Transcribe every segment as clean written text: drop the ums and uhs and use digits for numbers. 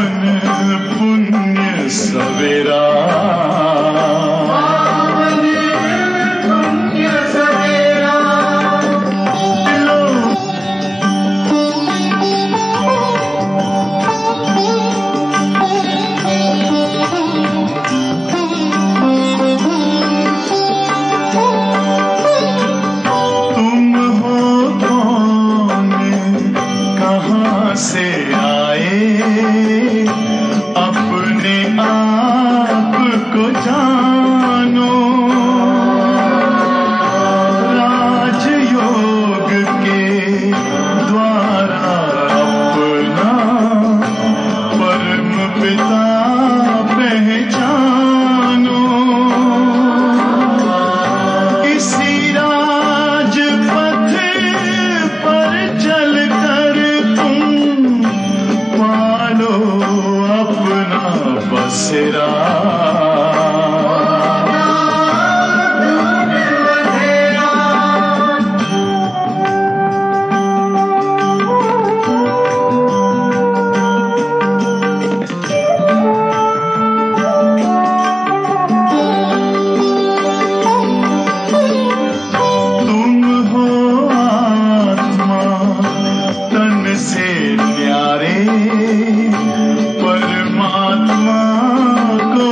पावन पुण्य सवेरा, पावन पुण्य सवेरा। तुम हो कौन, कहाँ से आए, अपने आप को जानो। राजयोग के द्वारा अपना परम पिता पहचानो। इसी राजपथ पर चलकर तुम पालो अपना बसेरा। तुम हो आत्मा तन से न्यारे, परमात्मा को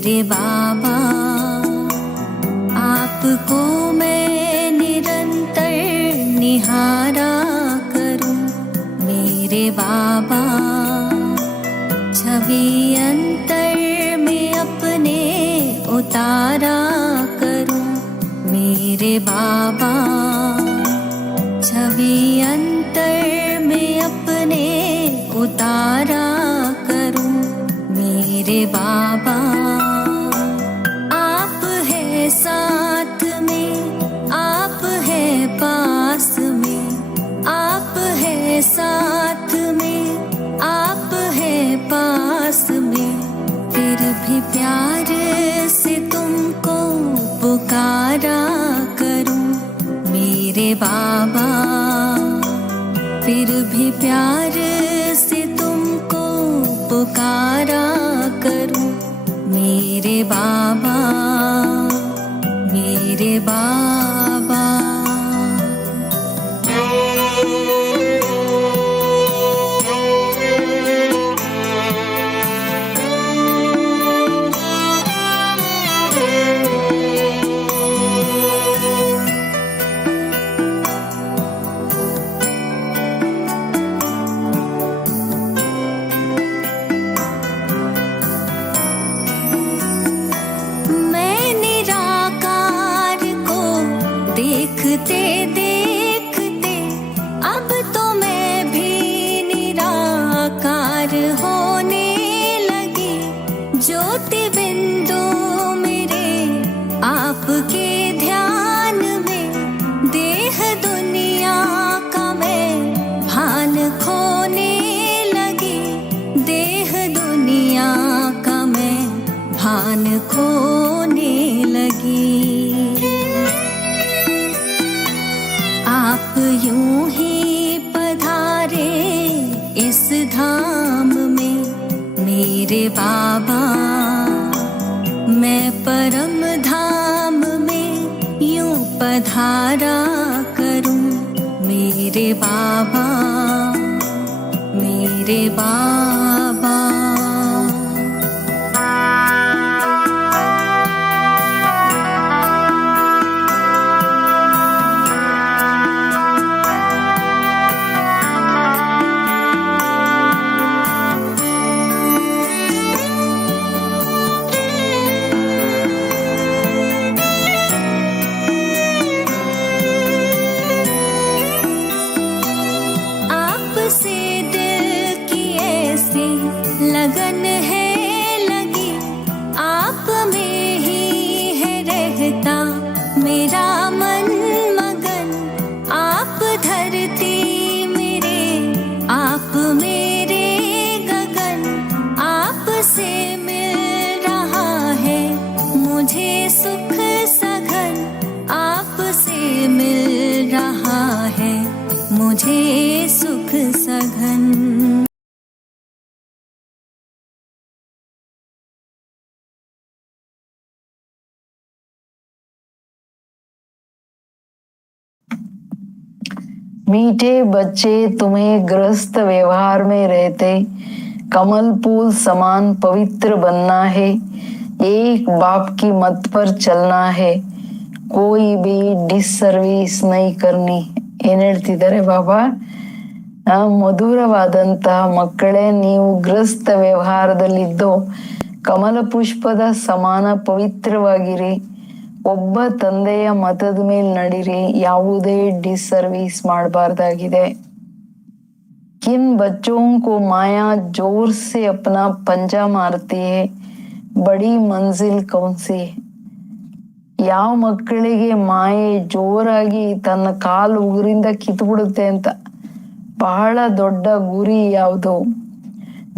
मेरे बाबा आपको मैं निरंतर निहारा करूं। मेरे बाबा छवि अंतर में अपने उतारा करूं। मेरे बाबा छवि अंतर में अपने उतारा करूं। मेरे बाबा आप है साथ में, आप है पास में, आप है साथ में, आप है पास में। फिर भी प्यार से तुमको पुकारा करूं। मेरे बाबा फिर भी प्यार से तुमको पुकारा करूं। मेरे बाबा, मेरे बाबा। देखते देखते अब तो मैं भी निराकार होने लगी। ज्योति बिंदु मेरे आपके ध्यान में, देह दुनिया का मैं भान खोने लगी। देह दुनिया का मैं भान खोने लगी। आप यूं ही पधारे इस धाम में मेरे बाबा। मैं परम धाम में यूं पधारा करूं। मेरे बाबा, मेरे बाबा। लगन है लगी आप में ही है रहता मेरा मन मगन। आप धरती मेरे, आप मेरे गगन। आप से मिल रहा है मुझे सुख सघन। आप से मिल रहा है मुझे सुख सघन। मीठे बच्चे तुम्हें गृहस्थ व्यवहार में रहते कमल फूल समान पवित्र बनना है। एक बाप की मत पर चलना है, कोई भी डिसर्विस नहीं करनी। ಏನ್ ಹೇಳ್ತಿದ್ದಾರೆ ಬಾಬಾ? ಮಧುರವಾದಂತಹ ಮಕ್ಕಳೇ, ನೀವು ಗೃಹಸ್ಥ ವ್ಯವಹಾರದಲ್ಲಿದ್ದು ಕಮಲ ಪುಷ್ಪದ ಸಮಾನ ಪವಿತ್ರವಾಗಿರಿ. ಒಬ್ಬ ತಂದೆಯ ಮತದ ಮೇಲೆ ನಡೀರಿ, ಯಾವುದೇ ಡಿಸರ್ವಿಸ್ ಮಾಡಬಾರ್ದಾಗಿದೆ। किन बच्चों को माया जोर से अपना पंजा मारती है, बड़ी मंजिल कौन सी है? ಯಾವ ಮಕ್ಕಳಿಗೆ ಮಾಯೆ ಜೋರಾಗಿ ತನ್ನ ಕಾಲು ಉಗುರಿಂದ ಕಿತ್ಬಿಡುತ್ತೆ ಅಂತ ಬಹಳ ದೊಡ್ಡ ಗುರಿ ಯಾವುದು?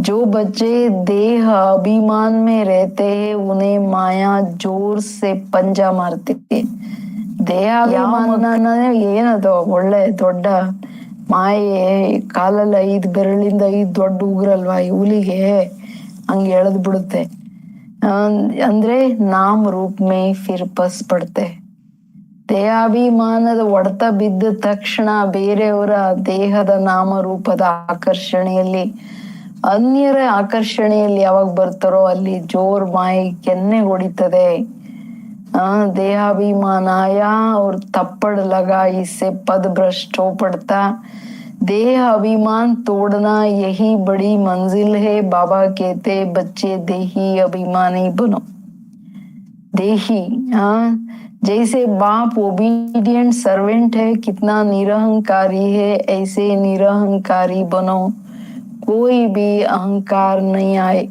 जो बच्चे देह अभिमान में रहते हैं उन्हें माया जोर से पंजा मारती है। ದೇಹಾಭಿಮಾನ ಏನದು ಒಳ್ಳೆ ದೊಡ್ಡ ಮಾಯೆ, ಕಾಲಲ್ಲಿ 5 ಬೆರಳಿಂದ 5 ದೊಡ್ಡ ಉಗುರಲ್ವಾ ಈ ಹುಲಿಗೆ, ಹಂಗೆ ಎಳೆದ್ ಬಿಡುತ್ತೆ। ಅಂದ್ರೆ ನಾಮ ರೂಪ ಮೇ ಫಿರ್ ಪಸ್ ಪಡ್ತೆ। ದೇಹಾಭಿಮಾನದ ಹೊಡೆತ ಬಿದ್ದ ತಕ್ಷಣ ಬೇರೆಯವರ ದೇಹದ ನಾಮರೂಪದ ಆಕರ್ಷಣೆಯಲ್ಲಿ ಅನ್ಯರ ಆಕರ್ಷಣೆಯಲ್ಲಿ ಯಾವಾಗ ಬರ್ತಾರೋ ಅಲ್ಲಿ ಜೋರ್ ಮಾಯಿ ಕೆನ್ನೆ ಹೊಡಿತದೆ. ದೇಹಾಭಿಮಾನಾಯ और थप्पड़ लगा इससे पद भ्रष्ट हो पड़ता. देह अभिमान तोड़ना यही बड़ी मंजिल है. बाबा कहते बच्चे देही अभिमानी बनो. देही, जैसे बाप ओबीडियंट सर्वेंट है, कितना निरहंकारी है, ऐसे निरहंकारी बनो. कोई भी अहंकार नहीं आए.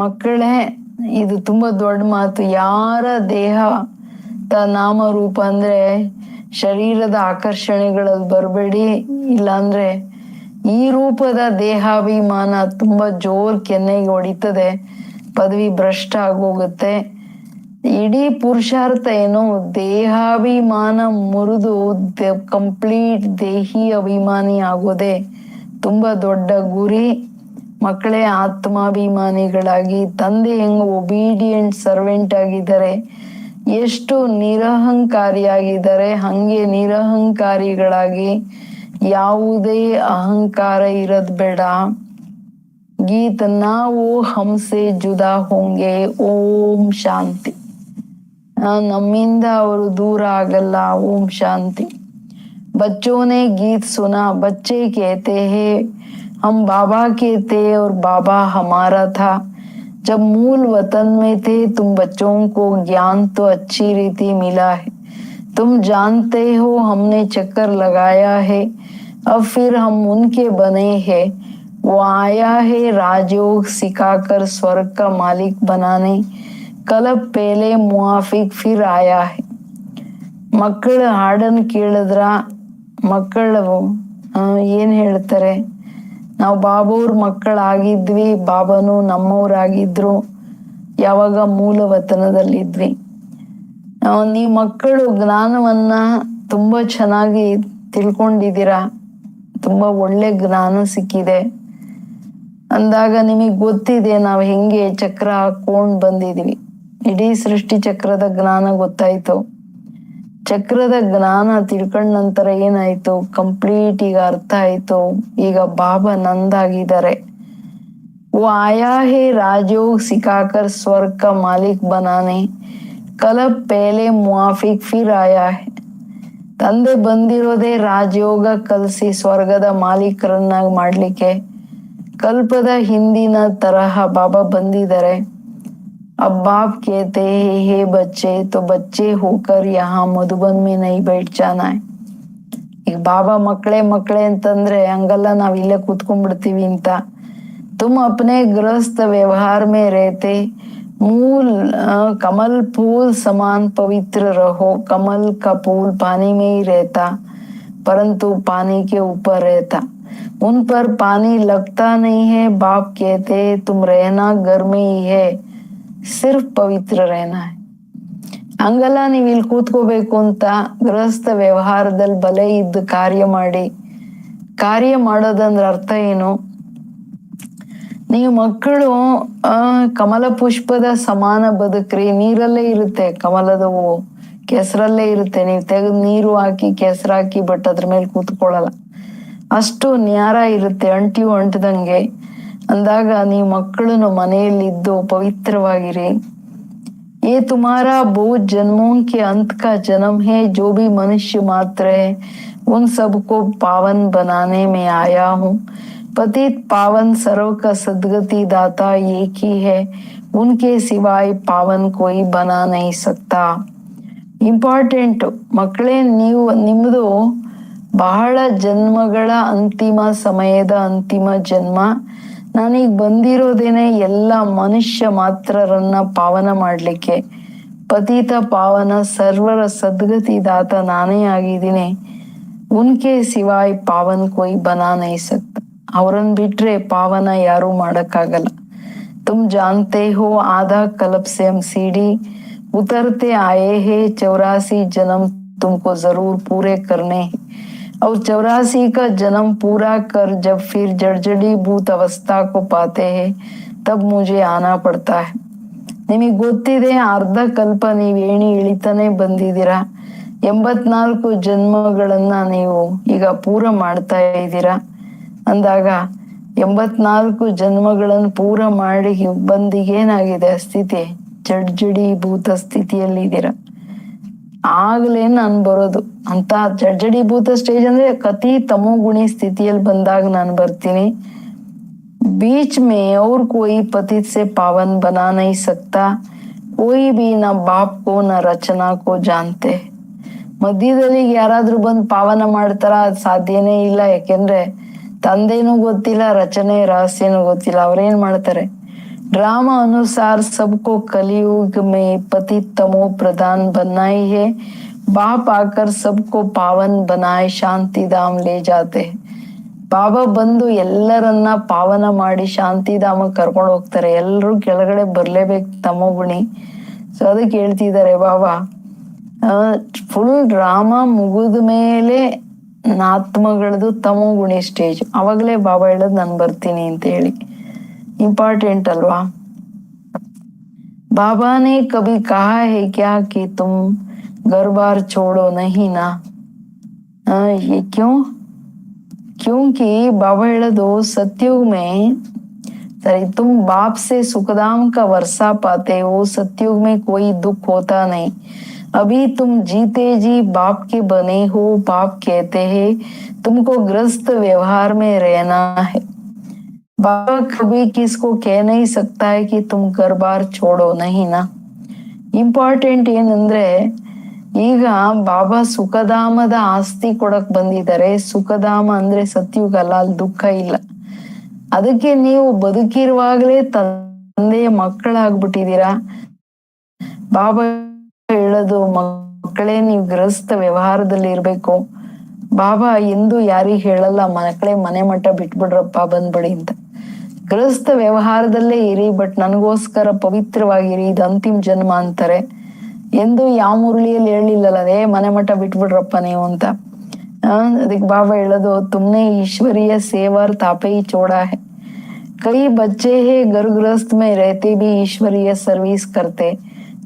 ಮಕ್ಕಳೇ, ಇದು ತುಂಬಾ ದೊಡ್ಡ ಮಾತು. ಯಾರ ದೇಹ ನಾಮರೂಪ ಅಂದ್ರೆ ಶರೀರದ ಆಕರ್ಷಣೆಗಳಲ್ಲಿ ಬರಬೇಡಿ. ಇಲ್ಲಾಂದ್ರೆ ಈ ರೂಪದ ದೇಹಾಭಿಮಾನ ತುಂಬಾ ಜೋರ್ ಕೆನ್ನೆಗೆ ಹೊಡಿತದೆ, ಪದವಿ ಭ್ರಷ್ಟ ಆಗೋಗುತ್ತೆ. ಇಡೀ ಪುರುಷಾರ್ಥ ಏನು, ದೇಹಾಭಿಮಾನ ಮುರಿದು ಕಂಪ್ಲೀಟ್ ದೇಹಿ ಅಭಿಮಾನಿ ಆಗೋದೆ ತುಂಬಾ ದೊಡ್ಡ ಗುರಿ. ಮಕ್ಕಳೇ, ಆತ್ಮಾಭಿಮಾನಿಗಳಾಗಿ ತಂದೆ ಹೆಂಗ ಒಬೀಡಿಯಂಟ್ ಸರ್ವೆಂಟ್ ಆಗಿದ್ದಾರೆ, ಎಷ್ಟು ನಿರಹಂಕಾರಿಯಾಗಿದ್ದಾರೆ, ಹಂಗೆ ನಿರಹಂಕಾರಿಗಳಾಗಿ ಯಾವುದೇ ಅಹಂಕಾರ ಇರೋದ್ ಬೇಡ. ಗೀತ ನಾವು ಹಂಸೆ ಜುದಾ ಹೋಂಗೆ. ಓಂ ಶಾಂತಿ. ನಮ್ಮಿಂದ ಅವರು ದೂರ ಆಗಲ್ಲ. ಓಂ ಶಾಂತಿ. बच्चों ने गीत सुना. बच्चे कहते हैं हम बाबा के थे और बाबा हमारा था. जब मूल वतन में थे तुम बच्चों को ज्ञान तो अच्छी रीति मिला है. तुम जानते हो हमने चक्कर लगाया है, अब फिर हम उनके बने हैं. वो आया है राजयोग सिखाकर स्वर्ग का मालिक बनाने. कलब पहले मुआफिक फिर आया है. ಮಕ್ಕಳು ಹಾಡನ್ನು ಕೇಳಿದ್ರ ಮಕ್ಕಳು ಏನ್ ಹೇಳ್ತಾರೆ, ನಾವು ಬಾಬವ್ರ ಮಕ್ಕಳಾಗಿದ್ವಿ, ಬಾಬನು ನಮ್ಮವ್ರಾಗಿದ್ರು, ಯಾವಾಗ ಮೂಲ ವತನದಲ್ಲಿದ್ವಿ. ನೀವು ಮಕ್ಕಳು ಜ್ಞಾನವನ್ನ ತುಂಬಾ ಚೆನ್ನಾಗಿ ತಿಳ್ಕೊಂಡಿದ್ದೀರಾ, ತುಂಬಾ ಒಳ್ಳೆ ಜ್ಞಾನ ಸಿಕ್ಕಿದೆ ಅಂದಾಗ ನಿಮಗ್ ಗೊತ್ತಿದೆ ನಾವು ಹೆಂಗೆ ಚಕ್ರ ಹಾಕೊಂಡ್ ಬಂದಿದೀವಿ. ಇಡೀ ಸೃಷ್ಟಿ ಚಕ್ರದ ಜ್ಞಾನ ಗೊತ್ತಾಯ್ತು. ಚಕ್ರದ ಜ್ಞಾನ ತಿಳ್ಕೊಂಡ ನಂತರ ಏನಾಯ್ತು, ಕಂಪ್ಲೀಟ್ ಈಗ ಅರ್ಥ ಆಯ್ತು. ಈಗ ಬಾಬಾ ನಂದಾಗಿದ್ದಾರೆ. वो आया है राजयोग सिखाकर स्वर्ग का मालिक बनाने. कलब पहले मुआफिक फिर आया है. ತಂದೆ ಬಂದಿರೋದೇ ರಾಜಯೋಗ ಕಲಿಸಿ ಸ್ವರ್ಗದ ಮಾಲೀಕರನ್ನಾಗಿ ಮಾಡ್ಲಿಕ್ಕೆ. ಕಲ್ಪದ ಹಿಂದಿನ ತರಹ ಬಾಬಾ ಬಂದಿದ್ದಾರೆ. अब बाप कहते हैं हे बच्चे, तो बच्चे होकर यहाँ मधुबन में नहीं बैठ जाना है. ಈಗ ಬಾಬಾ ಮಕ್ಕಳೇ ಮಕ್ಕಳೇ ಅಂತಂದ್ರೆ ಹಂಗಲ್ಲ, ನಾವ್ ಇಲ್ಲೇ ಕೂತ್ಕೊಂಡ್ಬಿಡ್ತೀವಿ ಅಂತ. तुम अपने गृहस्थ व्यवहार में रहते मूल कमल फूल समान पवित्र रहो. कमल का फूल पानी में ही रहता, परंतु पानी के ऊपर रहता. उन पर पानी लगता नहीं है. बाप कहते तुम रहना घर में ही है, ಸಿರ್ಫ್ ಪವಿತ್ರ रहना है. ಹಂಗಲ್ಲ, ನೀವು ಇಲ್ಲಿ ಕೂತ್ಕೋಬೇಕು ಅಂತ ಗೃಹಸ್ಥ ವ್ಯವಹಾರದಲ್ಲಿ ಬಲೆ ಇದ್ದು ಕಾರ್ಯ ಮಾಡಿ. ಕಾರ್ಯ ಮಾಡೋದಂದ್ರ ಅರ್ಥ ಏನು, ನೀವು ಮಕ್ಕಳು ಕಮಲ ಪುಷ್ಪದ ಸಮಾನ ಬದುಕ್ರಿ. ನೀರಲ್ಲೇ ಇರುತ್ತೆ ಕಮಲದ ಹೂವು, ಕೆಸರಲ್ಲೇ ಇರುತ್ತೆ. ನೀವು ತೆಗೆದು ನೀರು ಹಾಕಿ ಕೆಸರು ಹಾಕಿ ಬಟ್ ಅದ್ರ ಮೇಲೆ ಕೂತ್ಕೊಳ್ಳಲ್ಲ, ಅಷ್ಟು ನ್ಯಾರ ಇರುತ್ತೆ, ಅಂಟದಂಗೆ. ಅಂದಾಗ ನೀವು ಮಕ್ಕಳು ಮನೆಯಲ್ಲಿದ್ದು ಪವಿತ್ರವಾಗಿರಿ. ये तुम्हारा बहुत जन्मों के अंत का जन्म है. जो भी मनुष्य मात्र है उन सबको पावन बनाने में आया हूँ. पतित पावन सर्व का सद्गति दाता एक ही है, उनके सिवाय पावन कोई बना नहीं सकता. ಇಂಪಾರ್ಟೆಂಟ್ ಮಕ್ಕಳೇ, ನೀವು ನಿಮ್ಮದು ಬಹಳ ಜನ್ಮಗಳ ಅಂತಿಮ ಸಮಯದ ಅಂತಿಮ ಜನ್ಮ. ನಾನೀಗ ಬಂದಿರೋದೇನೆ ಎಲ್ಲ ಮನುಷ್ಯ ಮಾತ್ರರನ್ನ ಪಾವನ ಮಾಡ್ಲಿಕ್ಕೆ. ಪತಿತ ಪಾವನ ಸರ್ವರ ಸದ್ಗತಿ ದಾತ ನಾನೇ ಆಗಿದ್ದೀನಿ. ಉನ್ಕೆ ಸಿವಾಯ್ ಪಾವನ್ ಕೋಯಿ ಬನಾ ನಹೀ ಸಕ್ತಾ. ಅವರನ್ನ ಬಿಟ್ರೆ ಪಾವನ ಯಾರು ಮಾಡಕ್ಕಾಗಲ್ಲ. तुम जानते हो आधा कल्प से हम सीढ़ी उतरते आए हैं. 84 जन्म तुमको जरूर पूरे करने हैं. और 84 का जन्म पूरा कर जब फिर जड़जड़ी भूत अवस्था को पाते हैं तब मुझे आना पड़ता है. ನಿಮಗೆ ಗೊತ್ತಿದೆ, ಅರ್ಧ ಕಲ್ಪ ನೀವು ಏಣಿ ಇಳಿತಾನೆ ಬಂದಿದ್ದೀರಾ. 84 ಜನ್ಮಗಳನ್ನ ನೀವು ಈಗ ಪೂರ ಮಾಡ್ತಾ ಇದ್ದೀರಾ ಅಂದಾಗ 84 ಜನ್ಮಗಳನ್ನು ಪೂರ ಮಾಡಿ ಬಂದಿಗೇನಾಗಿದೆ ಸ್ಥಿತಿ? ಜಡ್ಜಡೀಭೂತ ಸ್ಥಿತಿಯಲ್ಲಿದ್ದೀರ. ಆಗ್ಲೇ ನಾನು ಬರೋದು ಅಂತ ಜಡ್ಜಡೀಭೂತ ಸ್ಟೇಜ್ ಅಂದ್ರೆ ಕತಿ ತಮೋಗುಣಿ ಸ್ಥಿತಿಯಲ್ಲಿ ಬಂದಾಗ ನಾನು ಬರ್ತೀನಿ. बीच में और कोई पतित से पावन बना नहीं सकता, कोई भी न बाप को न रचना को जानते. ಮಧ್ಯದಲ್ಲಿ ಯಾರಾದ್ರೂ ಬಂದು ಪಾವನ ಮಾಡ್ತಾರ? ಅದ್ ಸಾಧ್ಯನೇ ಇಲ್ಲ. ಯಾಕೆಂದ್ರೆ ತಂದೆನೂ ಗೊತ್ತಿಲ್ಲ, ರಚನೆ ರಹಸ್ಯನೂ ಗೊತ್ತಿಲ್ಲ. ಅವ್ರೇನ್ ಮಾಡ್ತಾರೆ? ड्रामा अनुसार सबको कलयुग में पतित तमो प्रधान बनना ही है, बाप आकर सबको पावन बनाए शांति धाम ले जाते. ಬಾಬಾ ಬಂದು ಎಲ್ಲರನ್ನ ಪಾವನ ಮಾಡಿ ಶಾಂತಿಧಾಮ ಕರ್ಕೊಂಡು ಹೋಗ್ತಾರೆ. ಎಲ್ರು ಕೆಳಗಡೆ ಬರ್ಲೇಬೇಕು ತಮೋಗುಣಿ. ಸೊ ಅದಕ್ಕೆ ಹೇಳ್ತಿದ್ದಾರೆ ಬಾಬಾ, ಫುಲ್ ಡ್ರಾಮಾ ಮುಗಿದ ಮೇಲೆ ಆತ್ಮಗಳದು ತಮೋಗುಣಿ ಸ್ಟೇಜ್. ಅವಾಗಲೇ ಬಾಬಾ ಹೇಳೋದು ನಾನು ಬರ್ತೀನಿ ಅಂತ ಹೇಳಿ. ಇಂಪಾರ್ಟೆಂಟ್ ಅಲ್ವಾ? बाबा ने कभी कहा है क्या कि तुम घर बार छोड़ो नहीं ना? ये क्यों? क्योंकि बाबा हेळोदु सतयुग में सॉरी तुम बाप से सुखधाम का वर्षा पाते हो, सतयुग में कोई दुख होता नहीं. अभी तुम जीते जी बाप के बने हो. बाप कहते हैं तुमको गृहस्थ व्यवहार में रहना है. बाबा कभी किसको कह नहीं सकता है कि तुम घर बार छोड़ो नहीं ना. ಇಂಪಾರ್ಟೆಂಟ್ ಏನಂದ್ರೆ, ಈಗ ಬಾಬಾ ಸುಖಧಾಮದ ಆಸ್ತಿ ಕೊಡಕ್ ಬಂದಿದ್ದಾರೆ. ಸುಖಧಾಮ ಅಂದ್ರೆ ಸತ್ಯುಗ ಅಲ್ಲ, ಅಲ್ಲಿ ದುಃಖ ಇಲ್ಲ. ಅದಕ್ಕೆ ನೀವು ಬದುಕಿರುವಾಗಲೇ ತಂದೆಯ ಮಕ್ಕಳಾಗ್ಬಿಟ್ಟಿದ್ದೀರಾ. ಬಾಬಾ ಹೇಳೋದು, ಮಕ್ಕಳೇ ನೀವು ಗೃಹಸ್ಥ ವ್ಯವಹಾರದಲ್ಲಿ ಇರ್ಬೇಕು. ಬಾಬಾ ಎಂದು ಯಾರಿಗ್ ಹೇಳಲ್ಲ ಮಕ್ಕಳೇ ಮನೆ ಮಠ ಬಿಟ್ಬಿಡ್ರಪ್ಪ ಬಂದ್ಬಿಡಿ ಅಂತ. ಗೃಹಸ್ಥ ವ್ಯವಹಾರದಲ್ಲೇ ಇರಿ, ಬಟ್ ನನಗೋಸ್ಕರ ಪವಿತ್ರವಾಗಿರಿ, ಇದು ಅಂತಿಮ ಜನ್ಮ ಅಂತಾರೆ. ಎಂದು ಯಾವ ಮುರಳಿಯಲ್ಲಿ ಹೇಳಿಲ್ಲಲ್ಲ, ಮನೆ ಮಠ ಬಿಟ್ಬಿಡ್ರಪ್ಪ ನೀವು ಅಂತ. ಅದಕ್ಕೆ ಬಾಬಾ ಹೇಳೋದು, ತುಮ್ನೆ ಈಶ್ವರೀಯ ಸೇವಾರ್ ತಾಪೆ ही छोड़ा है. कई बच्चे है घर गृहस्थ में रहते भी ईश्वरीय सर्विस करते,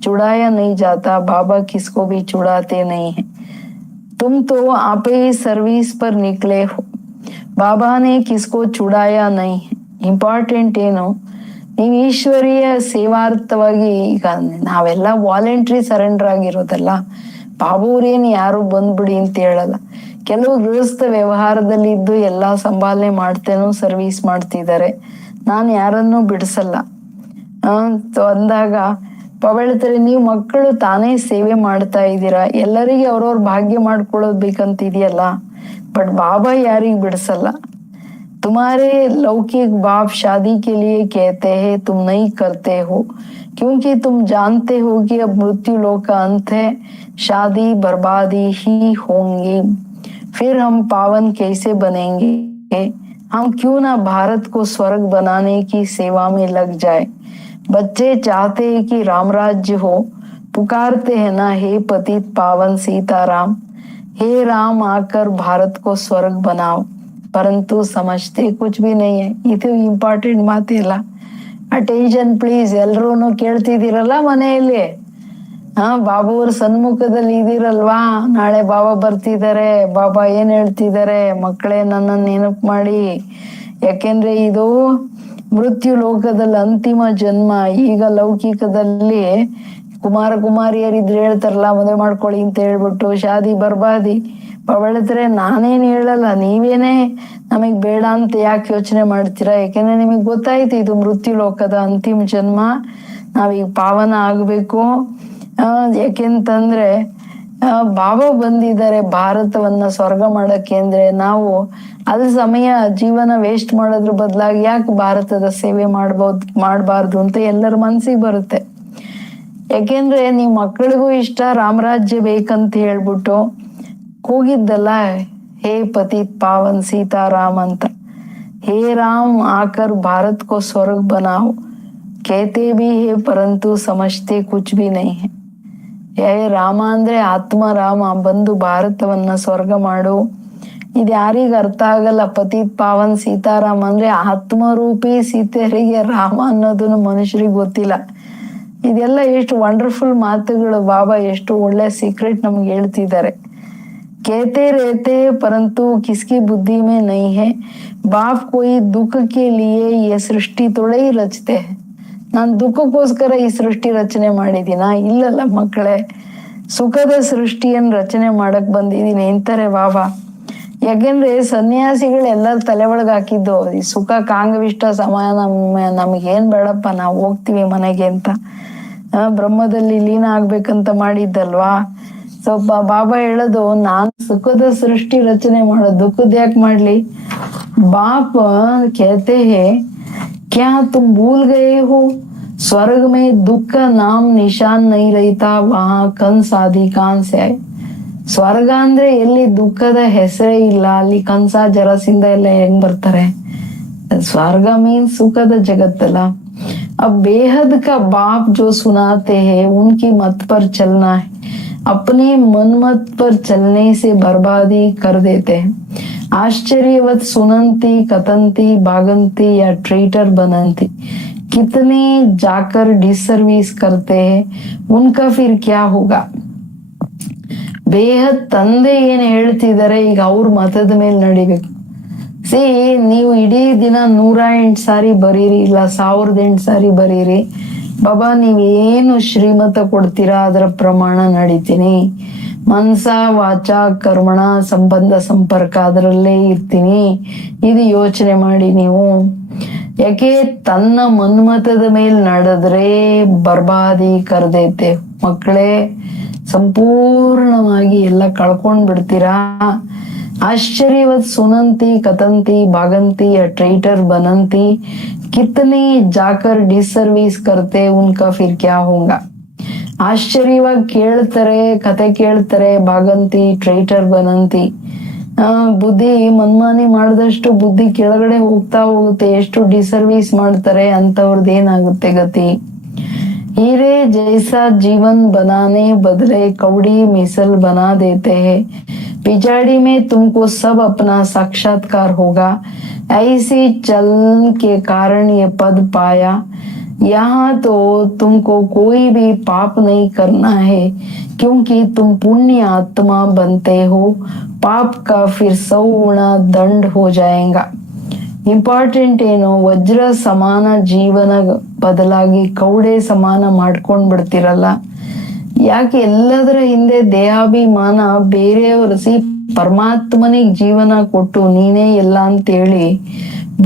छुड़ाया नहीं जाता. बाबा किसको भी छुड़ाते नहीं है. तुम तो आप ही सर्विस पर निकले हो, बाबा ने किसको छुड़ाया नहीं है. ಇಂಪಾರ್ಟೆಂಟ್ ಏನು, ನೀವು ಈಶ್ವರೀಯ ಸೇವಾರ್ಥವಾಗಿ ಈಗ ನಾವೆಲ್ಲ ವಾಲಂಟ್ರಿ ಸರೆಂಡರ್ ಆಗಿರೋದಲ್ಲ. ಬಾಬೂರೇನು ಯಾರು ಬಂದ್ಬಿಡಿ ಅಂತ ಹೇಳಲ್ಲ. ಕೆಲವು ಗೃಹಸ್ಥ ವ್ಯವಹಾರದಲ್ಲಿ ಇದ್ದು ಎಲ್ಲಾ ಸಂಭಾಲನೆ ಮಾಡ್ತೇನೋ ಸರ್ವಿಸ್ ಮಾಡ್ತಿದ್ದಾರೆ. ನಾನು ಯಾರನ್ನೂ ಬಿಡಿಸಲ್ಲ ಅಂದಾಗ ಬಾಬಾ ಹೇಳ್ತಾರೆ, ನೀವು ಮಕ್ಕಳು ತಾನೇ ಸೇವೆ ಮಾಡ್ತಾ ಇದ್ದೀರಾ. ಎಲ್ಲರಿಗೆ ಅವ್ರವ್ರ ಭಾಗ್ಯ ಮಾಡ್ಕೊಳ್ಳೋದ್ ಬೇಕಂತಿದೆಯಲ್ಲ, ಬಟ್ ಬಾಬಾ ಯಾರಿಗ್ ಬಿಡಿಸಲ್ಲ. तुम्हारे लौकिक बाप शादी के लिए कहते हैं, तुम नहीं करते हो क्योंकि तुम जानते हो कि अब मृत्यु लोक का अंत है, शादी बर्बादी ही होंगी. फिर हम पावन कैसे बनेंगे? हम क्यों ना भारत को स्वर्ग बनाने की सेवा में लग जाए. बच्चे चाहते हैं कि राम राज्य हो, पुकारते हैं ना, हे पतित पावन सीताराम, हे राम आकर भारत को स्वर्ग बनाओ. परंतु समझते कुछ भी नहीं है. ಇದು ಇಂಪಾರ್ಟೆಂಟ್ ಮಾತಿಲ್ಲ. Attention please. ಎಲ್ರೂ ಕೇಳ್ತಿದ್ದೀರಲ್ಲ ಮನೆಯಲ್ಲಿ, ಬಾಬಾ ಅವ್ರ ಸನ್ಮುಖದಲ್ಲಿ ಇದೀರಲ್ವಾ, ನಾಳೆ ಬಾಬಾ ಬರ್ತಿದ್ದಾರೆ, ಬಾಬಾ ಏನ್ ಹೇಳ್ತಿದ್ದಾರೆ, ಮಕ್ಕಳೇ ನನ್ನನ್ನು ನೆನಪು ಮಾಡಿ. ಯಾಕೆಂದ್ರೆ ಇದು ಮೃತ್ಯು ಲೋಕದಲ್ಲಿ ಅಂತಿಮ ಜನ್ಮ. ಈಗ ಲೌಕಿಕದಲ್ಲಿ ಕುಮಾರ ಕುಮಾರಿಯರಿದ್ರೆ ಹೇಳ್ತಾರಲ್ಲ, ಮದುವೆ ಮಾಡ್ಕೊಳ್ಳಿ ಅಂತ ಹೇಳ್ಬಿಟ್ಟು ಶಾದಿ ಬರ್ಬಾದಿ. ಬಾಬಾ ಹೇಳ್ತಾರೆ, ನಾನೇನ್ ಹೇಳಲ್ಲ, ನೀವೇನೇ ನಮಗ್ ಬೇಡ ಅಂತ ಯಾಕೆ ಯೋಚನೆ ಮಾಡ್ತೀರಾ. ಯಾಕೆಂದ್ರೆ ನಿಮಗ್ ಗೊತ್ತಾಯ್ತು ಇದು ಮೃತ್ಯು ಲೋಕದ ಅಂತಿಮ ಜನ್ಮ, ನಾವೀಗ ಪಾವನ ಆಗ್ಬೇಕು. ಯಾಕೆಂತಂದ್ರೆ ಬಾಬಾ ಬಂದಿದ್ದಾರೆ ಭಾರತವನ್ನ ಸ್ವರ್ಗ ಮಾಡಕ್ಕೆ. ಅಂದ್ರೆ ನಾವು ಅದ್ರ ಸಮಯ ಜೀವನ ವೇಸ್ಟ್ ಮಾಡೋದ್ರ ಬದಲಾಗಿ ಯಾಕೆ ಭಾರತದ ಸೇವೆ ಮಾಡಬಾರ್ದು ಅಂತ ಎಲ್ಲರ ಮನ್ಸಿಗೆ ಬರುತ್ತೆ. ಯಾಕೆಂದ್ರೆ ನೀವ್ ಮಕ್ಕಳಿಗೂ ಇಷ್ಟ ರಾಮರಾಜ್ಯ ಬೇಕಂತ ಹೇಳ್ಬಿಟ್ಟು ಕೂಗಿದ್ದಲ್ಲ, हे पतित पावन सीताराम ಅಂತ. हे राम आकर भारत को स्वर्ग बनाओ कहते भी है, परंतु समझते कुछ भी नहीं है. ಹೇ ರಾಮ ಅಂದ್ರೆ ಆತ್ಮ ರಾಮ, ಬಂದು ಭಾರತವನ್ನ ಸ್ವರ್ಗ ಮಾಡು. ಇದು ಯಾರಿಗ ಅರ್ಥ ಆಗಲ್ಲ. ಪತಿತ್ ಪಾವನ್ ಸೀತಾರಾಮ್ ಅಂದ್ರೆ ಆತ್ಮರೂಪಿ ಸೀತೆಯರಿಗೆ ರಾಮ ಅನ್ನೋದನ್ನು ಮನುಷ್ಯರಿಗೆ ಗೊತ್ತಿಲ್ಲ. ಇದೆಲ್ಲ ಎಷ್ಟು ವಂಡರ್ಫುಲ್ ಮಾತುಗಳು. ಬಾಬಾ ಎಷ್ಟು ಒಳ್ಳೆ ಸೀಕ್ರೆಟ್ ನಮ್ಗೆ ಹೇಳ್ತಿದ್ದಾರೆ. कहते रहते हैं परंतु किसकी बुद्धि में नहीं है। बाप कोई दुख के लिए ये सृष्ಟಿ थोड़े ही रचते हैं। ನಾನು ದುಃಖಕ್ಕೋಸ್ಕರ ಈ ಸೃಷ್ಟಿ ರಚನೆ ಮಾಡಿದೀನಾ? ಇಲ್ಲಲ್ಲ ಮಕ್ಕಳೇ, ಸುಖದ ಸೃಷ್ಟಿಯನ್ನ ರಚನೆ ಮಾಡಕ್ ಬಂದಿದೀನಿ ಅಂತಾರೆ ಬಾಬಾ. ಯಾಕೆಂದ್ರೆ ಸನ್ಯಾಸಿಗಳು ಎಲ್ಲರ ತಲೆ ಒಳಗೆ ಹಾಕಿದ್ದು ಈ ಸುಖ ಕಾಂಗವಿಷ್ಟ ಸಮಾನ, ನಮಗೇನ್ ಬೇಡಪ್ಪ, ನಾವು ಹೋಗ್ತೀವಿ ಮನೆಗೆ ಅಂತ ಬ್ರಹ್ಮದಲ್ಲಿ ಲೀನ ಆಗ್ಬೇಕಂತ ಮಾಡಿದ್ದಲ್ವಾ. ಸ್ವಲ್ಪ ಬಾಬಾ ಹೇಳೋದು, ನಾನ್ ಸುಖದ ಸೃಷ್ಟಿ ರಚನೆ ಮಾಡೋದು, ದುಃಖದ ಯಾಕೆ ಮಾಡ್ಲಿ? बाप कहते हैं क्या तुम भूल गए हो स्वर्ग में दुख का नाम निशान नहीं रहता, वहां कंस आदि कहां से आए? ಸ್ವರ್ಗ ಅಂದ್ರೆ ಎಲ್ಲಿ ದುಃಖದ ಹೆಸರೇ ಇಲ್ಲ, ಅಲ್ಲಿ ಕಂಸ ಜರಸಿಂದ ಎಲ್ಲ ಹೆಂಗ್ ಬರ್ತಾರೆ? स्वर्ग मीन्स सुखद जगत अला। अब बेहद का बाप जो सुनाते हैं उनकी मत पर चलना है, अपने मन मत पर चलने से बर्बादी कर देते हैं। आश्चर्यवत सुनंती कथंती भागंती या ट्रेटर बनंती, कितने जाकर डिसर्विस करते हैं, उनका फिर क्या होगा? ಬೇಹದ್ ತಂದೆ ಏನ್ ಹೇಳ್ತಿದಾರೆ, ಈಗ ಅವ್ರ ಮತದ ಮೇಲೆ ನಡಿಬೇಕು. ನೀವು ಇಡೀ ದಿನ 108 ಸಾರಿ ಬರೀರಿ, ಇಲ್ಲ 1008 ಸಾರಿ ಬರೀರಿ, ಬಾಬಾ ನೀವೇನು ಶ್ರೀಮತ ಕೊಡ್ತೀರಾ ಅದರ ಪ್ರಮಾಣ ನಡಿತೀನಿ, ಮನ್ಸ ವಾಚ ಕರ್ಮಣ ಸಂಬಂಧ ಸಂಪರ್ಕ ಅದರಲ್ಲೇ ಇರ್ತೀನಿ, ಇದು ಯೋಚನೆ ಮಾಡಿ ನೀವು. ಯಾಕೆ ತನ್ನ ಮನ್ಮತದ ಮೇಲೆ ನಡೆದ್ರೆ ಬರ್ಬಾದಿ ಕರ್ದೈತೆ. ಮಕ್ಕಳೇ ಸಂಪೂರ್ಣವಾಗಿ ಎಲ್ಲ ಕಳ್ಕೊಂಡ್ ಬಿಡ್ತೀರಾ. आश्चर्यवत सुनंती कथंती भागंती या ट्रेटर बनंती, कितने जाकर डिसर्विस करते, उनका फिर क्या होगा? ಆಶ್ಚರ್ಯವಾಗಿ ಕೇಳ್ತಾರೆ, ಕತೆ ಕೇಳ್ತಾರೆ, ಭಾಗಂತಿ ಟ್ರೇಟರ್ ಬನಂತಿ. ಬುದ್ಧಿ ಮನ್ಮಾನಿ ಮಾಡಿದಷ್ಟು ಬುದ್ಧಿ ಕೆಳಗಡೆ ಹೋಗ್ತಾ ಹೋಗುತ್ತೆ. ಎಷ್ಟು ಡಿಸರ್ವಿಸ್ ಮಾಡ್ತಾರೆ ಅಂತವ್ರದ್ದು ಏನಾಗುತ್ತೆ ಗತಿ? हीरे जैसा जीवन बनाने बदले कौड़ी मिसल बना देते हैं, पिछाड़ी में तुमको सब अपना साक्षात्कार होगा। ऐसी चलन के कारण ये पद पाया। यहाँ तो तुमको कोई भी पाप नहीं करना है, क्योंकि तुम पुण्य आत्मा बनते हो। पाप का फिर 100 गुना दंड हो जाएगा। ಇಂಪಾರ್ಟೆಂಟ್ ಏನು, ವಜ್ರ ಸಮಾನ ಜೀವನ ಬದಲಾಗಿ ಕೌಡೆ ಸಮಾನ ಮಾಡ್ಕೊಂಡ್ ಬಿಡ್ತಿರಲ್ಲ. ಯಾಕೆ ಎಲ್ಲದರ ಹಿಂದೆ ದೇಹಾಭಿಮಾನ, ಬೇರೆಯವರು ಪರಮಾತ್ಮನಿಗೆ ಜೀವನ ಕೊಟ್ಟು ನೀನೇ ಎಲ್ಲ ಅಂತೇಳಿ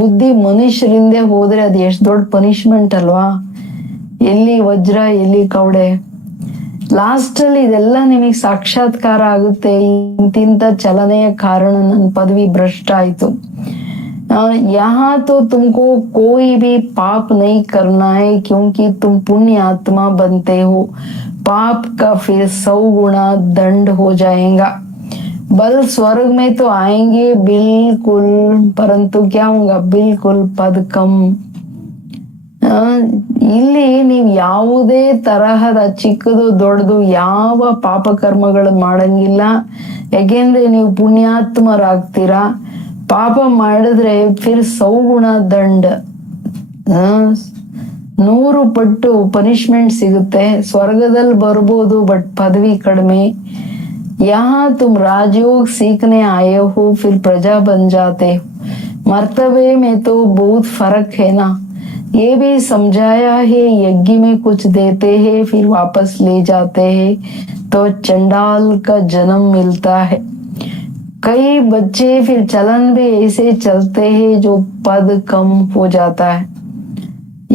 ಬುದ್ಧಿ ಮನುಷ್ಯರಿಂದೆ ಹೋದ್ರೆ ಅದು ಎಷ್ಟ್ ದೊಡ್ಡ ಪನಿಷ್ಮೆಂಟ್ ಅಲ್ವಾ? ಎಲ್ಲಿ ವಜ್ರ ಎಲ್ಲಿ ಕೌಡೆ? ಲಾಸ್ಟ್ ಅಲ್ಲಿ ಇದೆಲ್ಲ ನಿಮಗ್ ಸಾಕ್ಷಾತ್ಕಾರ ಆಗುತ್ತೆ. ಇಂತಿಂತ ಚಲನೆಯ ಕಾರಣ ನನ್ನ ಪದವಿ ಭ್ರಷ್ಟ ಆಯ್ತು. यहाँ तो तुमको कोई भी पाप नहीं करना है, क्योंकि तुम पुण्य आत्मा बनते हो। पाप का फिर 100 गुना दंड हो जाएगा। बल स्वर्ग में तो आएंगे बिल्कुल, परंतु क्या होगा? बिल्कुल पद कम। ಇಲ್ಲಿ ನೀವು ಯಾವುದೇ ತರಹದ ಚಿಕ್ಕದು ದೊಡ್ಡದು ಯಾವ ಪಾಪ ಕರ್ಮಗಳು ಮಾಡಂಗಿಲ್ಲ. ಯಾಕೆಂದ್ರೆ ನೀವು ಪುಣ್ಯಾತ್ಮರಾಗ್ತೀರಾ. ಪಾಪ ಮಾಡಿದ್ರೆ ಫಿರ್ 100 ಗುಣ ದಂಡ, 100 ಪಟ್ಟು ಪನಿಷ್ಮೆಂಟ್ ಸಿಗುತ್ತೆ. ಸ್ವರ್ಗದಲ್ಲಿ ಬರ್ಬೋದು, ಬಟ್ ಪದವಿ ಕಡಿಮೆ. यहाँ तुम राजयोग सीखने आए हो, फिर प्रजा बन जाते हो। मर्तबे में तो बहुत फर्क है ना। ये भी समझाया है, यज्ञ में कुछ देते हैं फिर वापस ले जाते हैं, तो चंडाल का जन्म मिलता है। कई बच्चे फिर चलन भी ऐसे चलते हैं जो पद कम हो जाता है।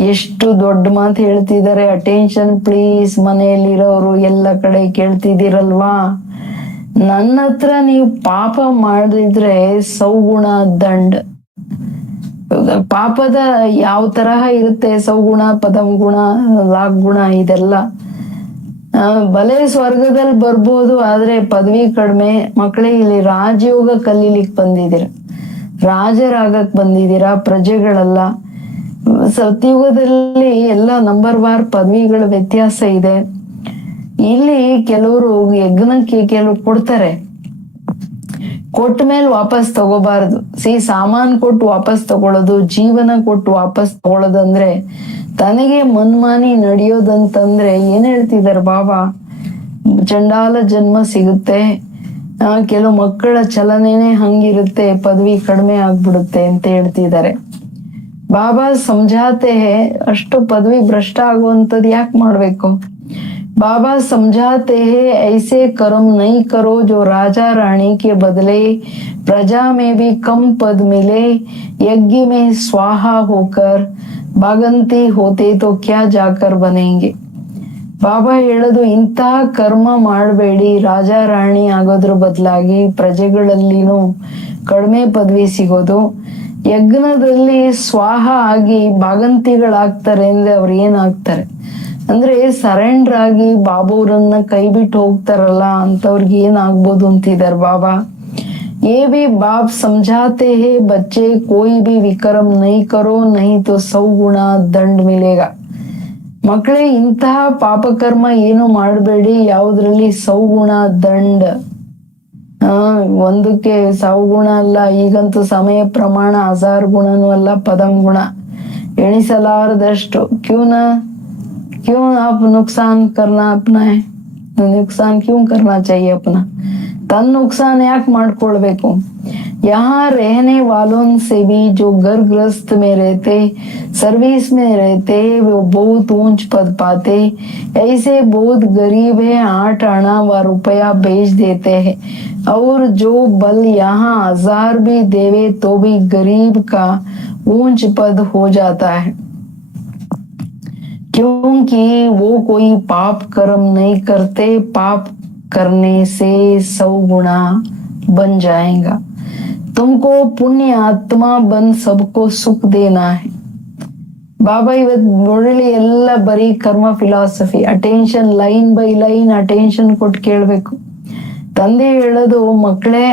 ಎಷ್ಟು ದೊಡ್ಡ ಮಾತು ಹೇಳ್ತಿದ್ದಾರೆ. Attention please. ಮನೆಯಲ್ಲಿರೋರು ಎಲ್ಲ ಕಡೆ ಕೇಳ್ತಿದ್ದೀರಲ್ವಾ? ನನ್ನ ಹತ್ರ ನೀವು ಪಾಪ ಮಾಡಿದ್ರೆ 100 ಗುಣ ದಂಡ. ಪಾಪದ ಯಾವ ತರಹ ಇರುತ್ತೆ? 100 ಗುಣ, ಪದಂ ಗುಣ, ಲಾಖ ಗುಣ, ಇದೆಲ್ಲ ಬಲೆ ಸ್ವರ್ಗದಲ್ಲಿ ಬರ್ಬೋದು, ಆದ್ರೆ ಪದವಿ ಕಡಿಮೆ. ಮಕ್ಕಳಿಗೆ ಇಲ್ಲಿ ರಾಜಯೋಗ ಕಲೀಲಿಕ್ ಬಂದಿದ್ದೀರ, ರಾಜರಾಗಕ್ ಬಂದಿದ್ದೀರಾ, ಪ್ರಜೆಗಳಲ್ಲ. ಸತ್ಯುಗದಲ್ಲಿ ಎಲ್ಲ ನಂಬರ್ ವಾರ್ ಪದವಿಗಳ ವ್ಯತ್ಯಾಸ ಇದೆ. ಇಲ್ಲಿ ಕೆಲವರು ಯಜ್ಞಕ್ಕೆ ಕೆಲವು ಕೊಡ್ತಾರೆ, ಕೊಟ್ಟ ಮೇಲೆ ವಾಪಸ್ ತಗೋಬಾರದು. ಸಾಮಾನ್ ಕೊಟ್ಟು ವಾಪಸ್ ತಗೊಳ್ಳೋದು, ಜೀವನ ಕೊಟ್ಟು ವಾಪಸ್ ತಗೊಳ್ಳೋದಂದ್ರೆ ತನಗೆ ಮನ್ಮಾನಿ ನಡೆಯೋದಂತಂದ್ರೆ ಏನ್ ಹೇಳ್ತಿದಾರೆ ಬಾಬಾ? ಚಂಡಾಲ ಜನ್ಮ ಸಿಗುತ್ತೆ. ಕೆಲವು ಮಕ್ಕಳ ಚಲನೆನೇ ಹಂಗಿರುತ್ತೆ, ಪದವಿ ಕಡಿಮೆ ಆಗ್ಬಿಡುತ್ತೆ ಅಂತ ಹೇಳ್ತಿದ್ದಾರೆ. ಬಾಬಾ ಸಮझाते हैं ಅಷ್ಟು ಪದವಿ ಭ್ರಷ್ಟ ಆಗುವಂಥದ್ದು ಯಾಕೆ ಮಾಡ್ಬೇಕು? बाबा समझाते हैं ऐसे कर्म नहीं करो जो राजा रानी के बदले प्रजा में भी कम पद मिले, यज्ञ में स्वाहा होकर बागंती होते तो क्या जाकर बनेंगे. ಬಾಬಾ ಹೇಳೋದು ಇಂತಹ ಕರ್ಮ ಮಾಡಬೇಡಿ, ರಾಜ ರಾಣಿ ಆಗೋದ್ರ ಬದಲಾಗಿ ಪ್ರಜೆಗಳಲ್ಲಿನೂ ಕಡಿಮೆ ಪದವಿ ಸಿಗೋದು, ಯಜ್ಞದಲ್ಲಿ ಸ್ವಾಹ ಆಗಿ ಬಾಗಂತಿಗಳಾಗ್ತಾರೆ ಅಂದ್ರೆ ಅವ್ರು ಏನಾಗ್ತಾರೆ ಅಂದ್ರೆ ಸರೆಂಡರ್ ಆಗಿ ಬಾಬುರನ್ನ ಕೈ ಬಿಟ್ಟು ಹೋಗ್ತಾರಲ್ಲ ಅಂತವ್ರಿಗೆ ಏನಾಗ್ಬೋದು ಅಂತಿದಾರೆ ಬಾಬಾ. ये भी बाप समझाते हैं बच्चे कोई भी विक्रम नहीं करो नहीं तो 100 गुना दंड मिलेगा. ಮಕ್ಕಳೇ ಇಂತಹ ಪಾಪಕರ್ಮ ಏನು ಮಾಡಬೇಡಿ, ಯಾವುದ್ರಲ್ಲಿ 100 ಗುಣ ದಂಡ. ಒಂದಕ್ಕೆ 100 ಗುಣ ಅಲ್ಲ, ಈಗಂತೂ ಸಮಯ ಪ್ರಮಾಣ 1000 ಗುಣನೂ ಅಲ್ಲ, ಪದಂ ಗುಣ ಎಣಿಸಲಾರದಷ್ಟು. क्यों आप नुकसान करना अपना है, नुकसान क्यों करना चाहिए अपना? तन नुकसान याक ಮಾಡ್ಕೊಳ್ಬೇಕು? यहाँ रहने वालों से भी जो घर गृहस्थ में रहते, सर्विस में रहते, वो बहुत ऊंच पद पाते. ऐसे बहुत गरीब है 8 आना व रुपया बेच देते हैं, और जो बल यहाँ 1000 भी देवे तो भी गरीब का ऊंच पद हो जाता है, क्योंकि वो कोई पाप कर्म नहीं करते. पाप करने से 100 गुना बन जाएगा. तुमको पुण्य आत्मा बन सबको सुख देना है. ಬಾಬಾ ಇವತ್ ನೋಡಲಿ ಎಲ್ಲ ಬರೀ ಕರ್ಮ philosophy, attention line by line attention ಕೊಟ್ಟು ಕೇಳ್ಬೇಕು. ತಂದೆ ಹೇಳೋದು, ಮಕ್ಕಳೇ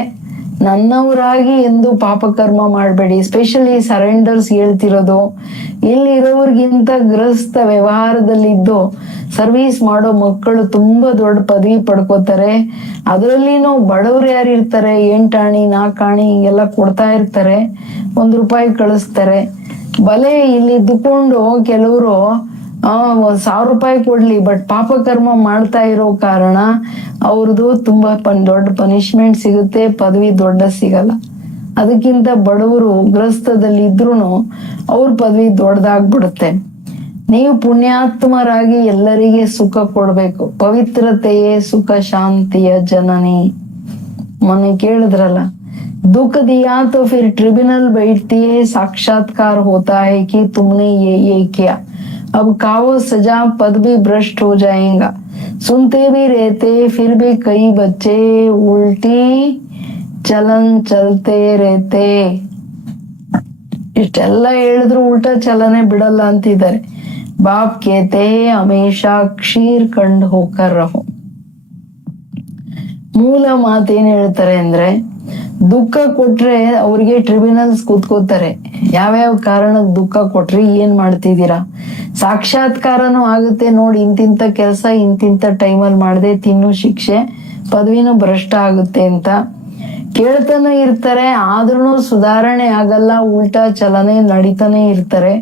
ನನ್ನವರಾಗಿ ಎಂದು ಪಾಪಕರ್ಮ ಮಾಡಬೇಡಿ. ಸ್ಪೆಷಲಿ ಸರೆಂಡರ್ಸ್ ಹೇಳ್ತಿರೋದು, ಇಲ್ಲಿರೋರ್ಗಿಂತ ಗೃಹಸ್ಥ ವ್ಯವಹಾರದಲ್ಲಿದ್ದು ಸರ್ವಿಸ್ ಮಾಡೋ ಮಕ್ಕಳು ತುಂಬಾ ದೊಡ್ಡ ಪದವಿ ಪಡ್ಕೋತಾರೆ. ಅದರಲ್ಲಿನೂ ಬಡವ್ರು ಯಾರು ಇರ್ತಾರೆ, 8 ಆಣಿ 4 ಆಣಿ ಹಿಂಗೆಲ್ಲ ಕೊಡ್ತಾ ಇರ್ತಾರೆ, 1 ರೂಪಾಯಿ ಕಳಿಸ್ತಾರೆ. ಬಲೆ ಇಲ್ಲಿ ಇದ್ದುಕೊಂಡು ಕೆಲವರು 1000 ರೂಪಾಯಿ ಕೊಡ್ಲಿ, ಬಟ್ ಪಾಪಕರ್ಮ ಮಾಡ್ತಾ ಇರೋ ಕಾರಣ ಅವ್ರದ್ದು ತುಂಬಾ ದೊಡ್ಡ ಪನಿಷ್ಮೆಂಟ್ ಸಿಗುತ್ತೆ, ಪದವಿ ದೊಡ್ಡ ಸಿಗಲ್ಲ. ಅದಕ್ಕಿಂತ ಬಡವರು ಗೃಹಸ್ಥದಲ್ಲಿ ಇದ್ರೂನು ಅವ್ರ ಪದವಿ ದೊಡ್ಡದಾಗ್ಬಿಡುತ್ತೆ. ನೀವು ಪುಣ್ಯಾತ್ಮರಾಗಿ ಎಲ್ಲರಿಗೆ ಸುಖ ಕೊಡ್ಬೇಕು. ಪವಿತ್ರತೆಯೇ ಸುಖ ಶಾಂತಿಯ ಜನನಿ. ಮೊನ್ನೆ ಕೇಳಿದ್ರಲ್ಲ, दुख दिया तो फिर ट्रिब्यूनल बैठती है, साक्षात्कार होता है कि तुमने ये किया, अब खाओ सजा, पद भी भ्रष्ट हो जाएगा. सुनते भी रहते फिर भी कई बच्चे उल्टी चलन चलते रहते. ಇಷ್ಟೆಲ್ಲ ಹೇಳಿದ್ರು ಉಲ್ಟಾ ಚಲನೆ ಬಿಡಲ್ಲ ಅಂತಿದ್ದಾರೆ. ಬಾಪ್ ಕೇತೆ ಹಮೇಶಾ ಕ್ಷೀರ್ ಕಂಡ್ ಹೋಕರ್ ರಹೋ. ಮೂಲ ಮಾತೇನ್ ಹೇಳ್ತಾರೆ ಅಂದ್ರೆ, ದುಃಖ ಕೊಟ್ರೆ ಅವ್ರಿಗೆ ಟ್ರಿಬ್ಯುನಲ್ಸ್ ಕೂತ್ಕೋತಾರೆ. ಯಾವ್ಯಾವ ಕಾರಣಕ್ಕೆ ದುಃಖ ಕೊಟ್ರಿ, ಏನ್ ಮಾಡ್ತಿದ್ದೀರಾ, ಸಾಕ್ಷಾತ್ಕಾರನೂ ಆಗುತ್ತೆ ನೋಡಿ, ಇಂತಿಂತ ಕೆಲಸ ಇಂತಿಂತ ಟೈಮಲ್ಲಿ ಮಾಡದೆ ತಿನ್ನು ಶಿಕ್ಷೆ, ಪದವಿನೂ ಭ್ರಷ್ಟ ಆಗುತ್ತೆ ಅಂತ ಕೇಳ್ತಾನೆ ಇರ್ತಾರೆ. ಆದ್ರೂ ಸುಧಾರಣೆ ಆಗಲ್ಲ, ಉಲ್ಟಾ ಚಲನೆ ನಡೀತಾನೆ ಇರ್ತಾರೆ.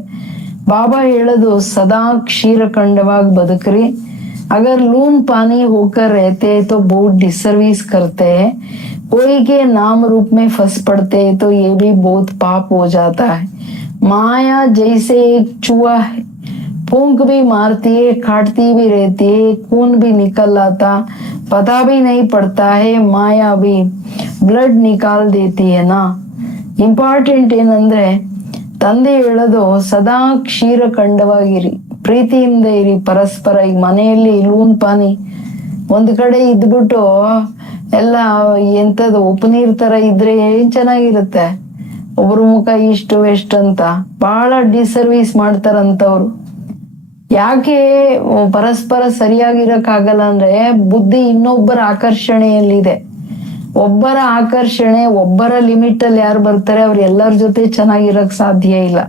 ಬಾಬಾ ಹೇಳೋದು, ಸದಾ ಕ್ಷೀರಖಂಡವಾಗಿ ಬದುಕ್ರಿ. अगर लून पानी होकर रहते तो बहुत डिसर्विस करते हैं, कोई के नाम रूप में फंस पड़ते तो ये भी बहुत पाप हो जाता है. माया जैसे एक चूहा है, फूंक भी मारती है, काटती भी रहती है, खून भी निकल आता, पता भी नहीं पड़ता है. माया भी ब्लड निकाल देती है ना. ಇಂಪಾರ್ಟೆಂಟ್ ಏನಂದ್ರೆ, ತಂದೆ ಹೇಳೋದು ಸದಾ ಕ್ಷೀರಖಂಡವಾಗಿರಿ, ಪ್ರೀತಿಯಿಂದ ಇರಿ ಪರಸ್ಪರ. ಈಗ ಮನೆಯಲ್ಲಿ ಲೂನ್ ಪಾನಿ ಒಂದ್ ಕಡೆ ಇದ್ಬಿಟ್ಟು ಎಲ್ಲ ಎಂತದು ಉಪನೀರ್ ತರ ಇದ್ರೆ ಏನ್ ಚೆನ್ನಾಗಿರುತ್ತೆ. ಒಬ್ರು ಮುಖ ಇಷ್ಟು ಎಷ್ಟು ಅಂತ ಬಹಳ ಡಿಸರ್ವಿಸ್ ಮಾಡ್ತಾರಂತವ್ರು. ಯಾಕೆ ಪರಸ್ಪರ ಸರಿಯಾಗಿರಕ್ಕಾಗಲ್ಲ ಅಂದ್ರೆ, ಬುದ್ಧಿ ಇನ್ನೊಬ್ಬರ ಆಕರ್ಷಣೆಯಲ್ಲಿದೆ. ಒಬ್ಬರ ಆಕರ್ಷಣೆ, ಒಬ್ಬರ ಲಿಮಿಟ್ ಅಲ್ಲಿ ಯಾರು ಬರ್ತಾರೆ ಅವ್ರು ಎಲ್ಲರ ಜೊತೆ ಚೆನ್ನಾಗಿರಕ್ ಸಾಧ್ಯ ಇಲ್ಲ.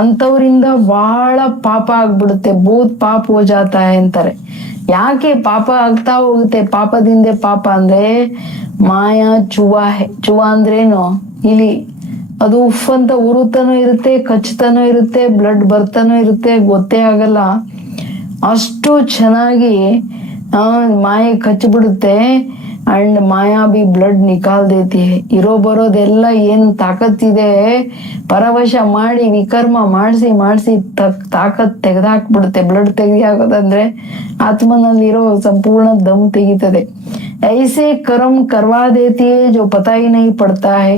ಅಂತವ್ರಿಂದ ಬಹಳ ಪಾಪ ಆಗ್ಬಿಡುತ್ತೆ. ಭೂತ್ ಪಾಪ ಹೋ ಜಾತ ಅಂತಾರೆ. ಯಾಕೆ ಪಾಪ ಆಗ್ತಾ ಹೋಗುತ್ತೆ? ಪಾಪದಿಂದ ಪಾಪ ಅಂದ್ರೆ ಮಾಯಾ ಚುವಾ. ಚುವಾ ಅಂದ್ರೇನು? ಇಲಿ. ಅದು ಉಫ್ ಅಂತ ಉರುತಾನೂ ಇರುತ್ತೆ, ಕಚ್ತಾನೂ ಇರುತ್ತೆ, ಬ್ಲಡ್ ಬರ್ತಾನೂ ಇರುತ್ತೆ, ಗೊತ್ತೇ ಆಗಲ್ಲ. ಅಷ್ಟು ಚೆನ್ನಾಗಿ ಮಾಯೆ ಕಚ್ಬಿಡುತ್ತೆ. ಅಂಡ್ ಮಾಯಾ ಬಿ ಬ್ಲಡ್ ನಿಕಾಲ್ ದೇತಿ ಹೈ. ಇರೋ ಬರೋದೆಲ್ಲ ಏನ್ ತಾಕತ್ತಿದೆ ಪರವಶ ಮಾಡಿ ವಿಕರ್ಮ ಮಾಡಿಸಿ ತಾಕತ್ ತೆಗೆದಾಕ್ಬಿಡುತ್ತೆ. ಬ್ಲಡ್ ತೆಗೆದಿ ಹಾಕೋದಂದ್ರೆ ಆತ್ಮನಲ್ಲಿರೋ ಸಂಪೂರ್ಣ ದಮ್ ತೆಗಿತದೆ. ऐसे कर्म करवा देती है जो पता ही नहीं पड़ता है.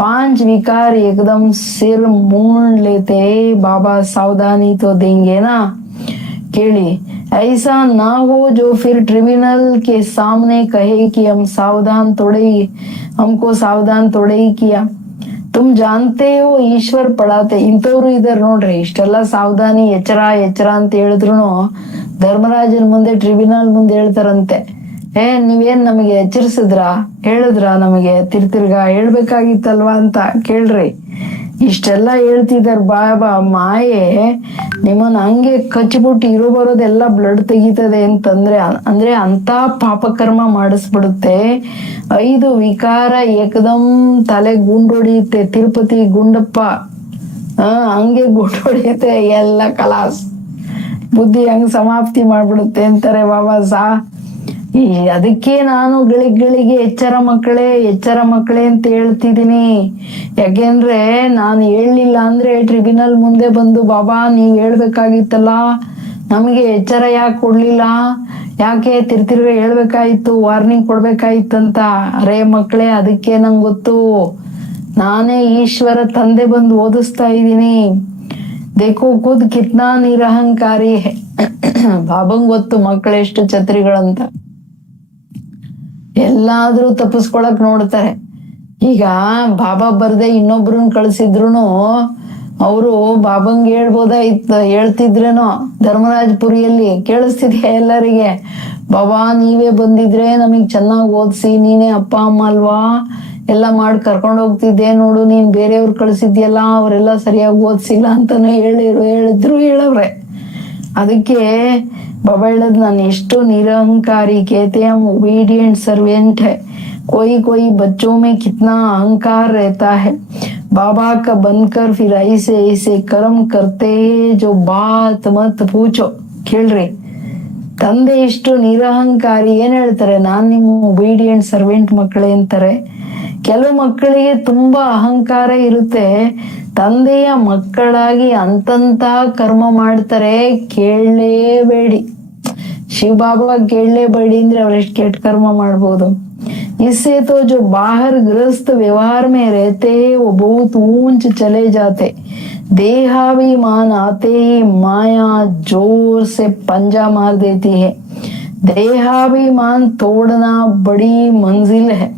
5 विकार एकदम सिर मूंड लेते हैं. बाबा सावधानी तो देंगे ना. केली ऐसा ना हो जो फिर ट्रिब्यूनल के सामने कहे कि हमको सावधान थोड़े ही किया. तुम जानते हो ಈಶ್ವರ್ ಪಡಾತೆ. ಇಂಥವ್ರು ಇದಾರೆ ನೋಡ್ರಿ. ಇಷ್ಟೆಲ್ಲ ಸಾವಧಾನಿ ಎಚ್ಚರ ಅಂತ ಹೇಳಿದ್ರು ಧರ್ಮರಾಜನ ಮುಂದೆ ಟ್ರಿಬ್ಯುನಲ್ ಮುಂದೆ ಹೇಳ್ತಾರಂತೆ, ನೀವೇನ್ ನಮಗೆ ಎಚ್ಚರಿಸಿದ್ರ, ಹೇಳಿದ್ರ, ನಮಗೆ ತಿರ್ಗಾ ಹೇಳ್ಬೇಕಾಗಿತ್ತಲ್ವಾ ಅಂತ ಕೇಳ್ರಿ. ಇಷ್ಟೆಲ್ಲ ಹೇಳ್ತಿದಾರ ಬಾಬಾ. ಮಾಯೆ ನಿಮ್ಮನ್ನ ಹಂಗೆ ಕಚ್ಚಿಬಿಟ್ಟು ಇರೋ ಬರೋದೆಲ್ಲ ಬ್ಲಡ್ ತೆಗಿತದೆ ಅಂದ್ರೆ ಅಂತ ಪಾಪಕರ್ಮ ಮಾಡಿಸ್ಬಿಡುತ್ತೆ. 5 ವಿಕಾರ ಏಕದಮ್ ತಲೆ ಗುಂಡೊಡಿಯುತ್ತೆ. ತಿರುಪತಿ ಗುಂಡಪ್ಪ ಹಂಗೆ ಗುಂಡೊಡಿಯುತ್ತೆ. ಎಲ್ಲ ಕಲಾಸ್ ಬುದ್ಧಿ ಹಂಗ್ ಸಮಾಪ್ತಿ ಮಾಡ್ಬಿಡುತ್ತೆ ಅಂತಾರೆ ಬಾಬಾ ಅದಕ್ಕೆ ನಾನು ಗಳಿಗೆ ಎಚ್ಚರ ಮಕ್ಕಳೇ ಅಂತ ಹೇಳ್ತಿದೀನಿ. ಯಾಕೆಂದ್ರೆ ನಾನು ಹೇಳಲಿಲ್ಲ ಅಂದ್ರೆ ಟ್ರಿಬ್ಯುನಲ್ ಮುಂದೆ ಬಂದು ಬಾಬಾ ನೀವ್ ಹೇಳ್ಬೇಕಾಗಿತ್ತಲ್ಲ, ನಮಗೆ ಎಚ್ಚರ ಯಾಕೆ ಕೊಡ್ಲಿಲ್ಲ, ಯಾಕೆ ತಿರ್ಗ ಹೇಳ್ಬೇಕಾಯ್ತು, ವಾರ್ನಿಂಗ್ ಕೊಡ್ಬೇಕಾಯ್ತಂತ. ಅರೇ ಮಕ್ಕಳೇ, ಅದಕ್ಕೆ ನಂಗೆ ಗೊತ್ತು, ನಾನೇ ಈಶ್ವರ ತಂದೆ ಬಂದು ಓದಿಸ್ತಾ ಇದ್ದೀನಿ. ದೇಖೋ ಖುದ್ ಕಿತ್ನಾ ನಿರಹಂಕಾರಿ. ಬಾಬಂಗ್ ಗೊತ್ತು ಮಕ್ಕಳೆಷ್ಟು ಛತ್ರಿಗಳಂತ. ಎಲ್ಲಾದ್ರೂ ತಪ್ಪಿಸ್ಕೊಳಕ್ ನೋಡ್ತಾರೆ. ಈಗ ಬಾಬಾ ಬರ್ದೆ ಇನ್ನೊಬ್ರನ್ನ ಕಳ್ಸಿದ್ರು ಅವರು ಬಾಬಂಗ್ ಹೇಳ್ತಿದ್ರೇನೋ. ಧರ್ಮರಾಜಪುರಿಯಲ್ಲಿ ಕೇಳಿಸ್ತಿದ್ಯಾ ಎಲ್ಲರಿಗೆ, ಬಾಬಾ ನೀವೇ ಬಂದಿದ್ರೆ ನಮಗ್ ಚೆನ್ನಾಗ್ ಓದ್ಸಿ, ನೀನೇ ಅಪ್ಪ ಅಮ್ಮ ಅಲ್ವಾ, ಎಲ್ಲ ಮಾಡಿ ಕರ್ಕೊಂಡ್ ಹೋಗ್ತಿದ್ದೆ ನೋಡು, ನೀನ್ ಬೇರೆಯವ್ರು ಕಳ್ಸಿದ್ಯಲ್ಲ ಅವರೆಲ್ಲ ಸರಿಯಾಗಿ ಓದ್ಸಿಲ್ಲ ಅಂತಾನೆ ಹೇಳವ್ರೆ. ಅದಕ್ಕೆ ಬಾಬಾ ಹೇಳದ್, ನಾನು ಎಷ್ಟು ನಿರಹಂಕಾರಿ, कहते हम ओबीडिएंट सर्वेंट है. कोई बच्चों में कितना अहंकार रहता है. बाबा का बनकर फिर ऐसे कर्म करते जो बात मत पूछो. ಕೇಳ್ರಿ, ತಂದೆ ಇಷ್ಟು ನಿರಹಂಕಾರಿ. ಏನ್ ಹೇಳ್ತಾರೆ, ನಾನ್ ನಿಮ್ಮ ಒಬೀಡಿಯಂಟ್ ಸರ್ವೆಂಟ್ ಮಕ್ಕಳೇ ಅಂತಾರೆ. ಕೆಲವು ಮಕ್ಕಳಿಗೆ ತುಂಬಾ ಅಹಂಕಾರ ಇರುತ್ತೆ. ತಂದೆಯ ಮಕ್ಕಳಾಗಿ ಅಂತಂತ ಕರ್ಮ ಮಾಡ್ತಾರೆ. ಕೇಳಲೇಬೇಡಿ, ಶಿವಬಾಬಾ ಕೇಳಲೇಬೇಡಿ ಅಂದ್ರೆ ಅವ್ರೆಷ್ಟು ಕೆಟ್ಟ ಕರ್ಮ ಮಾಡ್ಬೋದು. इससे तो जो बाहर गृहस्थ व्यवहार में रहते हैं वो बहुत ऊंच चले जाते. देहाभिमान आते ही माया जोर से पंजा मार देती है. देहाभिमान तोड़ना बड़ी मंजिल है.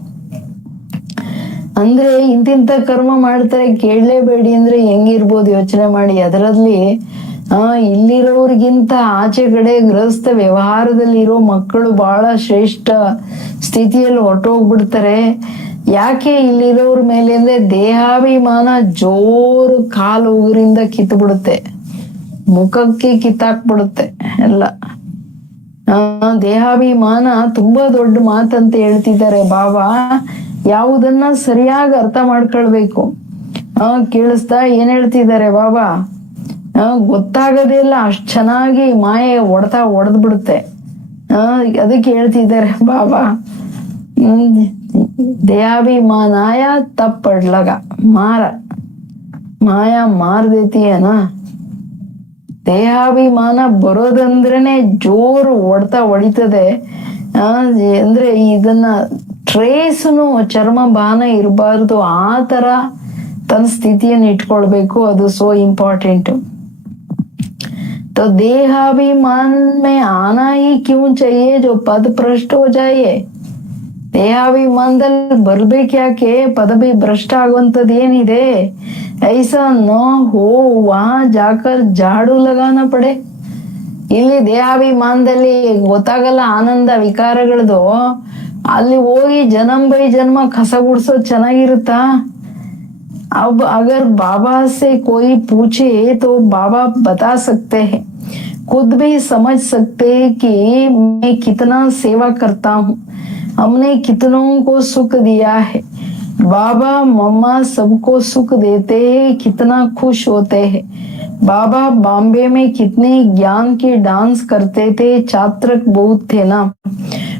ಅಂದ್ರೆ ಇಂತಿಂತ ಕರ್ಮ ಮಾಡ್ತಾರೆ, ಕೇಳಲೇಬೇಡಿ ಅಂದ್ರೆ ಹೆಂಗಿರ್ಬೋದು ಯೋಚನೆ ಮಾಡಿ. ಅದರಲ್ಲಿ ಇಲ್ಲಿರೋರ್ಗಿಂತ ಆಚೆ ಕಡೆ ಗೃಹಸ್ಥ ವ್ಯವಹಾರದಲ್ಲಿ ಇರೋ ಮಕ್ಕಳು ಬಹಳ ಶ್ರೇಷ್ಠ ಸ್ಥಿತಿಯಲ್ಲಿ ಹೊರಟೋಗ್ಬಿಡ್ತಾರೆ. ಯಾಕೆ ಇಲ್ಲಿರೋರ್ ಮೇಲೆ ಅಂದ್ರೆ ದೇಹಾಭಿಮಾನ ಜೋರು ಕಾಲು ಉಗುರಿಂದ ಕಿತ್ಬಿಡುತ್ತೆ, ಮುಖಕ್ಕೆ ಕಿತ್ತಾಕ್ಬಿಡುತ್ತೆ ಎಲ್ಲ. ದೇಹಾಭಿಮಾನ ತುಂಬಾ ದೊಡ್ಡ ಮಾತಂತ ಹೇಳ್ತಿದ್ದಾರೆ ಬಾಬಾ. ಯಾವುದನ್ನ ಸರಿಯಾಗಿ ಅರ್ಥ ಮಾಡ್ಕೊಳ್ಬೇಕು. ಕೇಳಿಸ್ತಾ ಏನ್ ಹೇಳ್ತಿದ್ದಾರೆ ಬಾಬಾ, ಗೊತ್ತಾಗದೇ ಇಲ್ಲ, ಅಷ್ಟ್ ಚೆನ್ನಾಗಿ ಮಾಯೆ ಹೊಡೆದ್ ಬಿಡುತ್ತೆ. ಅದಕ್ಕೆ ಹೇಳ್ತಿದ್ದಾರೆ ಬಾಬಾ, ದೇಹಾಭಿಮಾನಾಯ ತಪ್ಪಡ್ಲಗ ಮಾಯಾ ಮಾರ್ ದೇತಿಯೇನ. ದೇಹಾಭಿಮಾನ ಬರೋದಂದ್ರೇನೆ ಜೋರು ಹೊಡಿತದೆ. ಅಂದ್ರೆ ಇದನ್ನ ಟ್ರೇಸ್ನು ಚರ್ಮ ಬಾನ ಇರಬಾರ್ದು, ಆ ತರ ತನ್ನ ಸ್ಥಿತಿಯನ್ನು ಇಟ್ಕೊಳ್ಬೇಕು. ಅದು ಸೋ ಇಂಪಾರ್ಟೆಂಟ್. तो देहाभिमान में आना ही क्यों चाहिए जो पद भ्रष्ट हो जाए. ದೇಹಾಭಿಮಾನದಲ್ಲಿ ಬರ್ಬೇಕ್ಯಾಕೆ, ಪದವಿ ಭ್ರಷ್ಟ ಆಗುವಂತದ್ದು ಏನಿದೆ. ಐಸಾ ನ ಹೋ ವಹಾ ಜಾಕರ್ ಜಾಡು ಲಗಾನ ಪಡೆ. ಇಲ್ಲಿ ದೇಹಾಭಿಮಾನದಲ್ಲಿ ಗೊತ್ತಾಗಲ್ಲ ಆನಂದ ವಿಕಾರಗಳದು, ಅಲ್ಲಿ ಹೋಗಿ ಜನ್ಮ ಬೈ ಜನ್ಮ ಕಸ ಗುಡ್ಸೋದು ಚೆನ್ನಾಗಿರುತ್ತಾ. अब अगर बाबा से कोई पूछे तो बाबा बता सकते हैं, खुद भी समझ सकते हैं कि मैं कितना सेवा करता हूँ, हमने कितनों को सुख दिया है. बाबा मम्मा सबको सुख देते हैं, कितना खुश होते हैं. बाबा बॉम्बे में कितने ज्ञान के डांस करते थे, छात्र बहुत थे ना.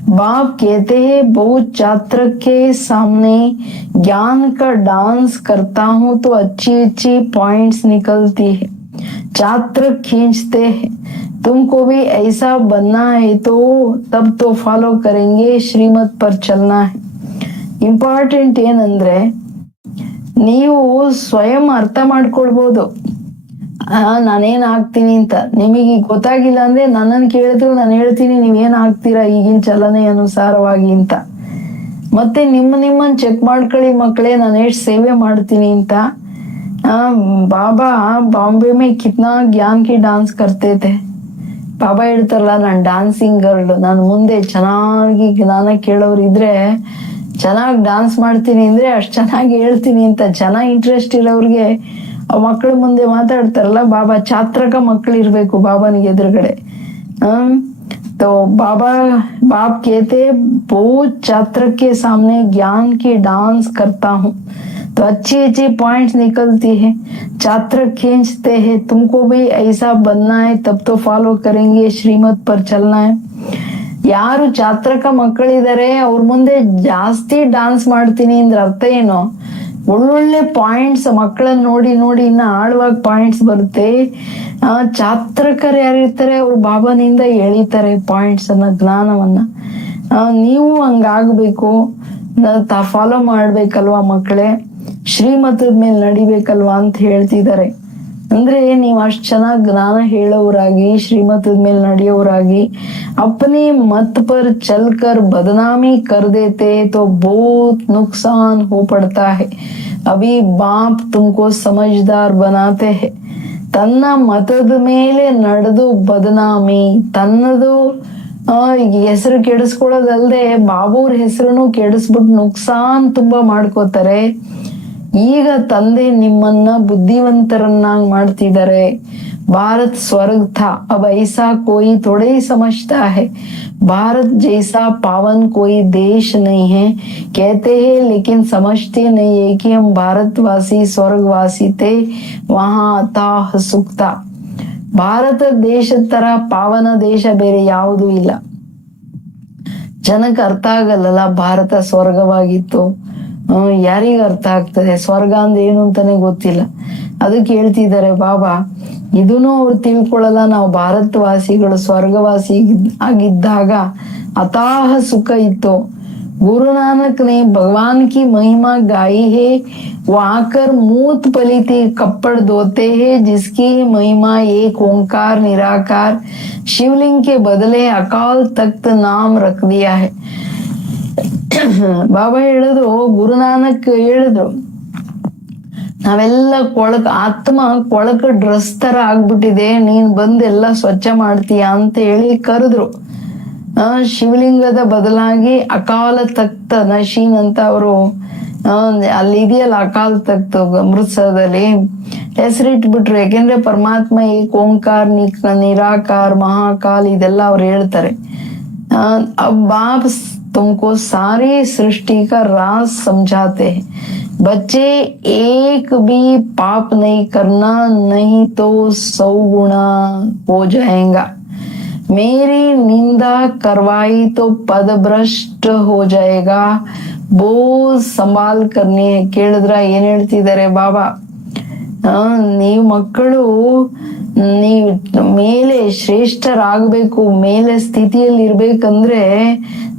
बाप कहते हैं बहुत छात्र के सामने ज्ञान का डांस करता हूँ तो अच्छी अच्छी पॉइंट्स निकलती है, छात्र खींचते हैं। तुमको भी ऐसा बनना है तो तब तो फॉलो करेंगे, श्रीमत पर चलना है। ಇಂಪಾರ್ಟೆಂಟ್ ಏನಂದ್ರೆ ನೀವು ಸ್ವಯಂ ಅರ್ಥ ಮಾಡ್ಕೊಳ್ಬಹುದು, ನಾನೇನ್ ಆಗ್ತೀನಿ ಅಂತ. ನಿಮಗೆ ಗೊತ್ತಾಗಿಲ್ಲ ಅಂದ್ರೆ ನನ್ನನ್ನು ಕೇಳಿದ್ರು ನಾನು ಹೇಳ್ತೀನಿ ನೀವೇನ್ ಆಗ್ತೀರಾ ಈಗಿನ ಚಲನೆ ಅನುಸಾರವಾಗಿ ಅಂತ. ಮತ್ತೆ ನಿಮ್ಮನ್ನ ಚೆಕ್ ಮಾಡ್ಕೊಳ್ಳಿ ಮಕ್ಕಳೇ, ನಾನು ಎಷ್ಟು ಸೇವೆ ಮಾಡ್ತೀನಿ ಅಂತ. ಬಾಬಾ ಬಾಂಬೆ ಮೇ ಕಿತ್ನಾ ಜ್ಞಾನ್ ಕಿ ಡಾನ್ಸ್ ಕರ್ತೆ थे. ಬಾಬಾ ಹೇಳ್ತಾರಲ್ಲ, ನಾನು ಡಾನ್ಸಿಂಗ್ ಗರ್ಲ್, ನಾನು ಮುಂದೆ ಚೆನ್ನಾಗಿ ಜ್ಞಾನ ಕೇಳೋರು ಇದ್ರೆ ಚೆನ್ನಾಗಿ ಡಾನ್ಸ್ ಮಾಡ್ತೀನಿ ಅಂದ್ರೆ ಅಷ್ಟ್ ಚೆನ್ನಾಗಿ ಹೇಳ್ತೀನಿ ಅಂತ. ಚೆನ್ನಾಗಿ ಇಂಟ್ರೆಸ್ಟ್ ಇರೋವ್ರಿಗೆ ಮಕ್ಕಳ ಮುಂದೆ ಮಾತಾಡ್ತಾರಲ್ಲ, ಬಾಬಾ ಛಾತ್ರಕ ಮಕ್ಕಳು ಇರ್ಬೇಕು ಬಾಬಾನಿಗೆ ಎದುರುಗಡೆ. तो बाबा बाप कहते बहुत छात्र के सामने ज्ञान की डांस करता हूँ तो अच्छी अच्छी पॉइंट्स निकलती है, छात्र खींचते हैं। तुमको भी ऐसा बनना है तब तो फॉलो करेंगे, श्रीमत पर चलना है। ಯಾರು ಛಾತ್ರಕ ಮಕ್ಕಳಿದ್ದಾರೆ ಅವ್ರ ಮುಂದೆ ಜಾಸ್ತಿ ಡಾನ್ಸ್ ಮಾಡ್ತೀನಿ ಅಂದ್ರೆ ಅರ್ಥ ಏನು, ಒಳ್ಳೊಳ್ಳೆ ಪಾಯಿಂಟ್ಸ್ ಮಕ್ಕಳನ್ನ ನೋಡಿ ನೋಡಿ ಇನ್ನ ಆಳವಾಗಿ ಪಾಯಿಂಟ್ಸ್ ಬರುತ್ತೆ. ಛಾತ್ರಕರು ಯಾರಿರ್ತಾರೆ ಅವ್ರು ಬಾಬಾನಿಂದ ಎಳಿತಾರೆ ಪಾಯಿಂಟ್ಸ್ ಅನ್ನ, ಜ್ಞಾನವನ್ನ. ನೀವು ಹಂಗಾಗ್ಬೇಕು, ಫಾಲೋ ಮಾಡ್ಬೇಕಲ್ವಾ ಮಕ್ಕಳೇ, ಶ್ರೀಮತದ ಮೇಲೆ ನಡಿಬೇಕಲ್ವಾ ಅಂತ ಹೇಳ್ತಿದ್ದಾರೆ. ಅಂದ್ರೆ ನೀವು ಅಷ್ಟ್ ಚೆನ್ನಾಗಿ ಜ್ಞಾನ ಹೇಳೋರಾಗಿ, ಶ್ರೀಮತದ ಮೇಲೆ ನಡೆಯೋರಾಗಿ अपने मत पर चलकर बदनामी कर देते तो बहुत नुकसान हो पड़ता है। अभी बाप तुमको समझदार बनाते हैं। ತನ್ನ ಮತದ ಮೇಲೆ ನಡೆದು ಬದನಾಮಿ, ತನ್ನದು ಹೆಸರು ಕೆಡಿಸ್ಕೊಳ್ಳೋದಲ್ದೆ ಬಾಬೂರ್ ಹೆಸರನ್ನು ಕೆಡಿಸ್ಬಿಟ್ಟು ನುಕ್ಸಾನ್ ತುಂಬಾ ಮಾಡ್ಕೋತಾರೆ. ಈಗ ತಂದೆ ನಿಮ್ಮನ್ನ ಬುದ್ಧಿವಂತರನ್ನಾಗಿ ಮಾಡ್ತಿದ್ದಾರೆ. भारत स्वर्ग था, अब ऐसा कोई थोड़े ही समझता है। भारत जैसा पावन कोई देश नहीं है कहते हैं, लेकिन समझते नहीं है कि हम भारतवासी स्वर्गवासी थे, वहां अथाह सुख था। ಭಾರತ ದೇಶದ ತರ ಪಾವನ ದೇಶ ಬೇರೆ ಯಾವುದೂ ಇಲ್ಲ. ಜನಕ್ಕೆ ಅರ್ಥ ಆಗಲ್ಲಲ್ಲ ಭಾರತ ಸ್ವರ್ಗವಾಗಿತ್ತು. ಯಾರಿಗ ಅರ್ಥ ಆಗ್ತದೆ ಸ್ವರ್ಗ ಅಂದ್ರೆ ಏನು ಅಂತಾನೆ ಗೊತ್ತಿಲ್ಲ. ಅದಕ್ಕೆ ಹೇಳ್ತಿದ್ದಾರೆ ಬಾಬಾ, ಇದನ್ನು ಅವ್ರು ತಿಳ್ಕೊಳ್ಳಲ್ಲ. ನಾವು ಭಾರತವಾಸಿಗಳು ಸ್ವರ್ಗವಾಸಿ ಆಗಿದ್ದಾಗ ಅತಾಹ ಸುಖ ಇತ್ತು. गुरु नानक ने भगवान की महिमा गाई है, वो आकर मूत पलीती कपड़ धोते हैं, जिसकी महिमा एक ओंकार निराकार शिवलिंग के बदले अकाल तख्त नाम रख दिया है। ಬಾಬಾ ಹೇಳಿದ್ರು, ಗುರುನಾನಕ್ ಹೇಳಿದ್ರು, ನಾವೆಲ್ಲ ಕೊಳಕ ಆತ್ಮ ಕೊಳಕ ಡ್ರೆಸ್ ತರ ಆಗ್ಬಿಟ್ಟಿದೆ, ನೀನ್ ಬಂದ್ ಎಲ್ಲ ಸ್ವಚ್ಛ ಮಾಡ್ತೀಯ ಅಂತ ಹೇಳಿ ಕರೆದ್ರು. ಶಿವಲಿಂಗದ ಬದಲಾಗಿ ಅಕಾಲ ತಖ್ತ ನಶೀನ್ ಅಂತ ಅವರು ಅಲ್ಲಿ ಇದೆಯಲ್ಲ ಅಕಾಲ್ ತಖ್ತ ಅಮೃತ್ಸರದಲ್ಲಿ ಹೆಸರಿಟ್ಬಿಟ್ರು. ಯಾಕೆಂದ್ರೆ ಪರಮಾತ್ಮ ಏಕ್ ಓಂಕಾರ ನಿರಾಕಾರ ಮಹಾಕಾಲ್ ಇದೆಲ್ಲ ಅವ್ರು ಹೇಳ್ತಾರೆ. ಬಾಪ್ तुमको सारी सृष्टि का राज समझाते हैं। बच्चे एक भी पाप नहीं करना, नहीं तो 100 गुना हो जाएगा। मेरी निंदा करवाई तो पद भ्रष्ट हो जाएगा, बहुत संभाल करनी है। ಕೇಳಿದ್ರ ಏನ್ ಹೇಳ್ತಿದ್ದಾರೆ ಬಾಬಾ, ನೀವು ಮಕ್ಕಳು ನೀವು ಮೇಲೆ ಶ್ರೇಷ್ಠರಾಗಬೇಕು, ಮೇಲೆ ಸ್ಥಿತಿಯಲ್ಲಿ ಇರ್ಬೇಕಂದ್ರೆ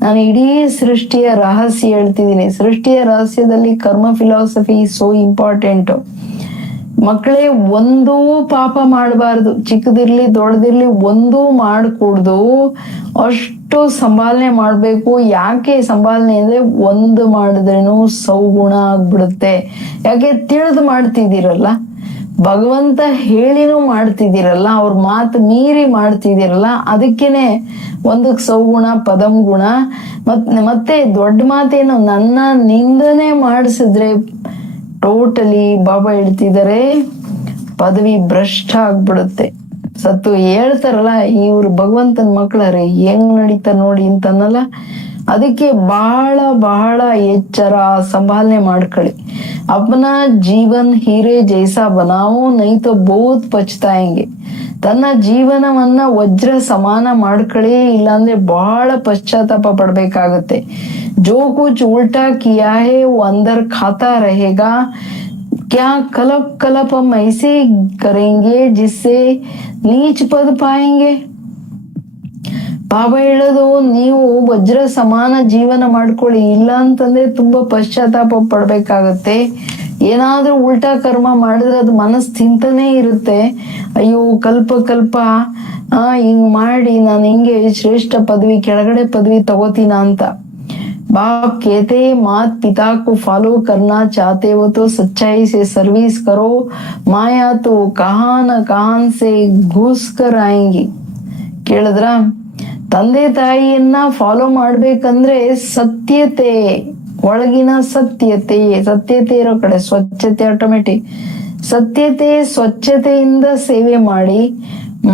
ನಾನು ಇಡೀ ಸೃಷ್ಟಿಯ ರಹಸ್ಯ ಹೇಳ್ತಿದ್ದೀನಿ. ಸೃಷ್ಟಿಯ ರಹಸ್ಯದಲ್ಲಿ ಕರ್ಮ ಫಿಲಾಸಫಿ ಸೋ ಇಂಪಾರ್ಟೆಂಟ್. ಮಕ್ಕಳೇ ಒಂದೂ ಪಾಪ ಮಾಡಬಾರ್ದು, ಚಿಕ್ಕದಿರ್ಲಿ ದೊಡ್ಡದಿರ್ಲಿ ಒಂದೂ ಮಾಡಕೂಡ್ದು. ಅಷ್ಟು ಸಂಭಾಲನೆ ಮಾಡ್ಬೇಕು. ಯಾಕೆ ಸಂಭಾಲನೆ ಅಂದ್ರೆ ಒಂದು ಮಾಡಿದ್ರೇನು 100 ಗುಣ ಆಗ್ಬಿಡುತ್ತೆ. ಯಾಕೆ ತಿಳಿದು ಮಾಡ್ತಿದ್ದೀರಲ್ಲ, ಭಗವಂತ ಹೇಳಿನೂ ಮಾಡ್ತಿದ್ದೀರಲ್ಲ, ಅವ್ರ ಮಾತು ಮೀರಿ ಮಾಡ್ತಿದ್ದೀರಲ್ಲ, ಅದಕ್ಕೇನೆ 100 ಗುಣ ಪದಂ ಗುಣ. ಮತ್ತೆ ದೊಡ್ಡ ಮಾತೇನು, ನನ್ನ ನಿಂದನೆ ಮಾಡಿಸಿದ್ರೆ ಟೋಟಲಿ ಬಾಬಾ ಹೇಳ್ತಿದ್ದಾರೆ ಪದವಿ ಭ್ರಷ್ಟ ಆಗ್ಬಿಡುತ್ತೆ. ಸತ್ತು ಹೇಳ್ತಾರಲ್ಲ, ಇವ್ರು ಭಗವಂತನ ಮಕ್ಕಳರೆ ಹೆಂಗ್ ನಡೀತಾರ ನೋಡಿ ಅಂತನಲ್ಲ. ಅದಕ್ಕೆ ಬಹಳ ಬಹಳ ಎಚ್ಚರ ಸಂಭಾಲನೆ ಮಾಡ್ಕೊಳ್ಳಿ. अपना जीवन हीरे जैसा बनाओ नहीं तो बहुत पछताएंगे. ತನ್ನ ಜೀವನವನ್ನ ವಜ್ರ ಸಮಾನ ಮಾಡ್ಕೊಳ್ಳಿ, ಇಲ್ಲಾಂದ್ರೆ ಬಹಳ ಪಶ್ಚಾತ್ತಾಪ ಪಡ್ಬೇಕಾಗತ್ತೆ. जो कुछ उल्टा किया है वो अंदर खाता रहेगा. क्या कलप कलप हम ऐसे करेंगे जिससे नीच पद पाएंगे. ಬಾಬಾ ಹೇಳೋದು, ನೀವು ವಜ್ರ ಸಮಾನ ಜೀವನ ಮಾಡ್ಕೊಳ್ಳಿ, ಇಲ್ಲ ಅಂತಂದ್ರೆ ತುಂಬಾ ಪಶ್ಚಾತ್ತಾಪ ಪಡ್ಬೇಕಾಗತ್ತೆ. ಏನಾದ್ರೂ ಉಲ್ಟಾ ಕರ್ಮ ಮಾಡಿದ್ರೆ ಅದು ಮನಸ್ ತಿಂತಾನೆ ಇರುತ್ತೆ. ಅಯ್ಯೋ ಕಲ್ಪ ಕಲ್ಪ ಹಿಂಗ್ ಮಾಡಿ ನಾನು ಹಿಂಗೆ ಶ್ರೇಷ್ಠ ಪದವಿ ಕೆಳಗಡೆ ಪದವಿ ತಗೋತೀನ ಅಂತ. बाप कहते मात पिता को फॉलो करना चाहते हो तो सच्चाई से सर्विस करो, माया तो कहां न कहां से घुस कर आएंगी. ಕೇಳಿದ್ರ, ತಂದೆ ತಾಯಿಯನ್ನ ಫಾಲೋ ಮಾಡ್ಬೇಕಂದ್ರೆ ಸತ್ಯತೆ, ಒಳಗಿನ ಸತ್ಯತೆ, ಸತ್ಯತೆ ಇರೋ ಕಡೆ ಸ್ವಚ್ಛತೆ ಆಟೋಮೆಟಿಕ್. ಸತ್ಯತೆ ಸ್ವಚ್ಛತೆಯಿಂದ ಸೇವೆ ಮಾಡಿ.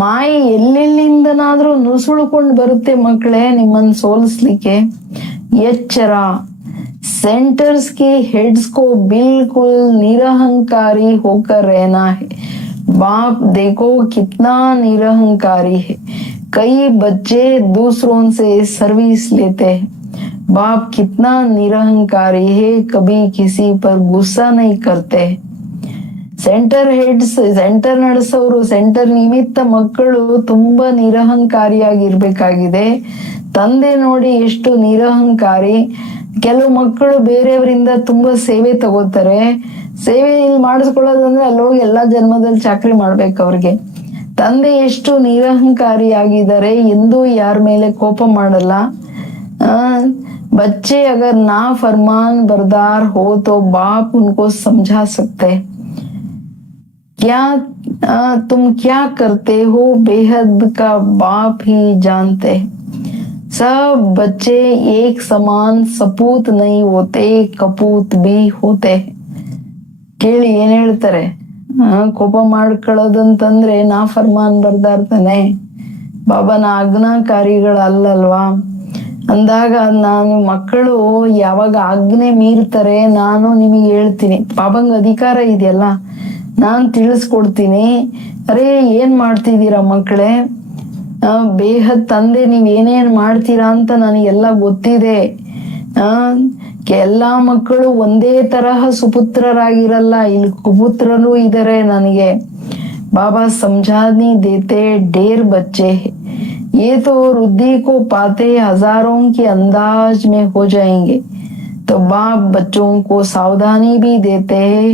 ಮಾಯಿ ಎಲ್ಲೆಲ್ಲಿಂದನಾದ್ರೂ ನುಸುಳ್ಕೊಂಡು ಬರುತ್ತೆ ಮಕ್ಕಳೇ ನಿಮ್ಮನ್ನ ಸೋಲಿಸ್ಲಿಕ್ಕೆ. ಎಚ್ಚರ. सेंटर्स के हेड्स को बिल्कुल निरहंकारी होकर रहना है. बाप देखो कितना निरहंकारी है. कई बच्चे दूसरों से सर्विस लेते हैं. बाप कितना निरहंकारी है, कभी किसी पर गुस्सा नहीं करते. ಸೆಂಟರ್ ಹೆಡ್ಸ್, ಸೆಂಟರ್ ನಡೆಸೋರು, ಸೆಂಟರ್ ನಿಮಿತ್ತ ಮಕ್ಕಳು ತುಂಬಾ ನಿರಹಂಕಾರಿಯಾಗಿರ್ಬೇಕಾಗಿದೆ. ತಂದೆ ನೋಡಿ ಎಷ್ಟು ನಿರಹಂಕಾರಿ. ಕೆಲವು ಮಕ್ಕಳು ಬೇರೆಯವರಿಂದ ತುಂಬಾ ಸೇವೆ ತಗೋತಾರೆ. ಸೇವೆ ಇಲ್ಲಿ ಮಾಡಿಸ್ಕೊಳ್ಳೋದಂದ್ರೆ ಅಲ್ಲಿ ಹೋಗಿ ಎಲ್ಲಾ ಜನ್ಮದಲ್ಲಿ ಚಾಕ್ರಿ ಮಾಡ್ಬೇಕು ಅವ್ರಿಗೆ. ತಂದೆ ಎಷ್ಟು ನಿರಹಂಕಾರಿಯಾಗಿದ್ದಾರೆ, ಎಂದೂ ಯಾರ ಮೇಲೆ ಕೋಪ ಮಾಡಲ್ಲ. बच्चे अगर ना फरमान बरदार हो तो बाप उनको समझा सकते. क्या तुम क्या करते हो बेहद का बाप ही जानते. सब बच्चे एक समान सपूत नहीं होते, कपूत भी होते. ಕೇಳಿ ಏನ್ ಹೇಳ್ತಾರೆ, ಕೋಪ ಮಾಡ್ಕೊಳ್ಳೋದಂತಂದ್ರೆ ನಾ ಫರ್ಮಾನ್ ಬರ್ದಾರ್ತಾನೆ, ಬಾಬಾನ ಆಜ್ಞಾಕಾರಿಗಳಲ್ಲಲ್ವಾ ಅಂದಾಗ, ನಾನು ಮಕ್ಕಳು ಯಾವಾಗ ಆಜ್ಞೆ ಮೀರ್ತಾರೆ ನಾನು ನಿಮಗೆ ಹೇಳ್ತೀನಿ, ಬಾಬಂಗ್ ಅಧಿಕಾರ ಇದೆಯಲ್ಲ, ನಾನ್ ತಿಳಿಸ್ಕೊಡ್ತೀನಿ. ಅರೇ ಏನ್ ಮಾಡ್ತಿದ್ದೀರಾ ಮಕ್ಕಳೇ, ಬೇಹದ್ ತಂದೆ ನೀವ್ ಏನೇನ್ ಮಾಡ್ತೀರಾ ಅಂತ ನನಗೆಲ್ಲ ಗೊತ್ತಿದೆ. ಎಲ್ಲಾ ಮಕ್ಕಳು ಒಂದೇ ತರಹ ಸುಪುತ್ರರಾಗಿರಲ್ಲ, ಇಲ್ಲಿ ಕುಪುತ್ರರು ಇದಾರೆ ನನಗೆ. ಬಾಬಾ समझाने देते ढेर बच्चे ये तो रुद्धि को पाते हजारों के अंदाज में हो जाएंगे. तो बाप बच्चों को सावधानी भी देते हैं,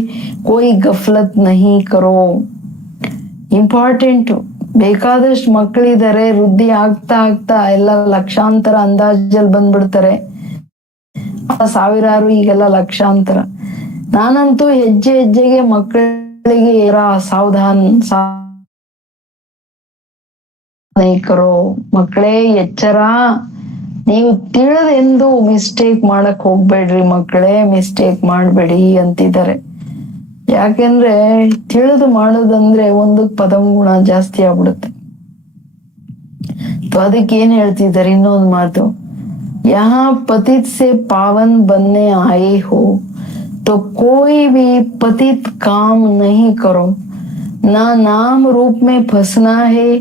कोई गफलत नहीं करो. ಇಂಪಾರ್ಟೆಂಟ್. ಬೇಕಾದಷ್ಟು ಮಕ್ಕಳಿದ್ದಾರೆ, ವೃದ್ಧಿ ಆಗ್ತಾ ಆಗ್ತಾ ಎಲ್ಲ ಲಕ್ಷಾಂತರ ಅಂದಾಜಲ್ಲಿ ಬಂದ್ಬಿಡ್ತಾರೆ. ಸಾವಿರಾರು, ಈಗೆಲ್ಲ ಲಕ್ಷಾಂತರ. ನಾನಂತೂ ಹೆಜ್ಜೆ ಹೆಜ್ಜೆಗೆ ಮಕ್ಕಳಿಗೆ ಸಾವಧಾನ್ ಕರೋ, ಮಕ್ಕಳೇ ಎಚ್ಚರ, ನೀವು ತಿಳಿದೆಂದು ಮಿಸ್ಟೇಕ್ ಮಾಡಕ್ ಹೋಗ್ಬೇಡ್ರಿ ಮಕ್ಕಳೇ, ಮಿಸ್ಟೇಕ್ ಮಾಡ್ಬೇಡಿ ಅಂತಿದ್ದಾರೆ. ಯಾಕೆಂದ್ರೆ ತಿಳಿದು ಮಾಡೋದಂದ್ರೆ ಒಂದಕ್ಕೆ ಪದಗುಣ ಜಾಸ್ತಿ ಆಗ್ಬಿಡುತ್ತೆ. ಅದಕ್ಕೆ ಏನ್ ಹೇಳ್ತಿದ್ದಾರೆ, ಇನ್ನೊಂದು ಮಾತು, ಯಹಾ ಪತಿತ್ ಸೆ ಪಾವನ್ ಬನ್ನೆ ಆಯೇ ಹೋ तो कोई भी पतित काम नहीं करो. ना नाम रूप में फंसना है,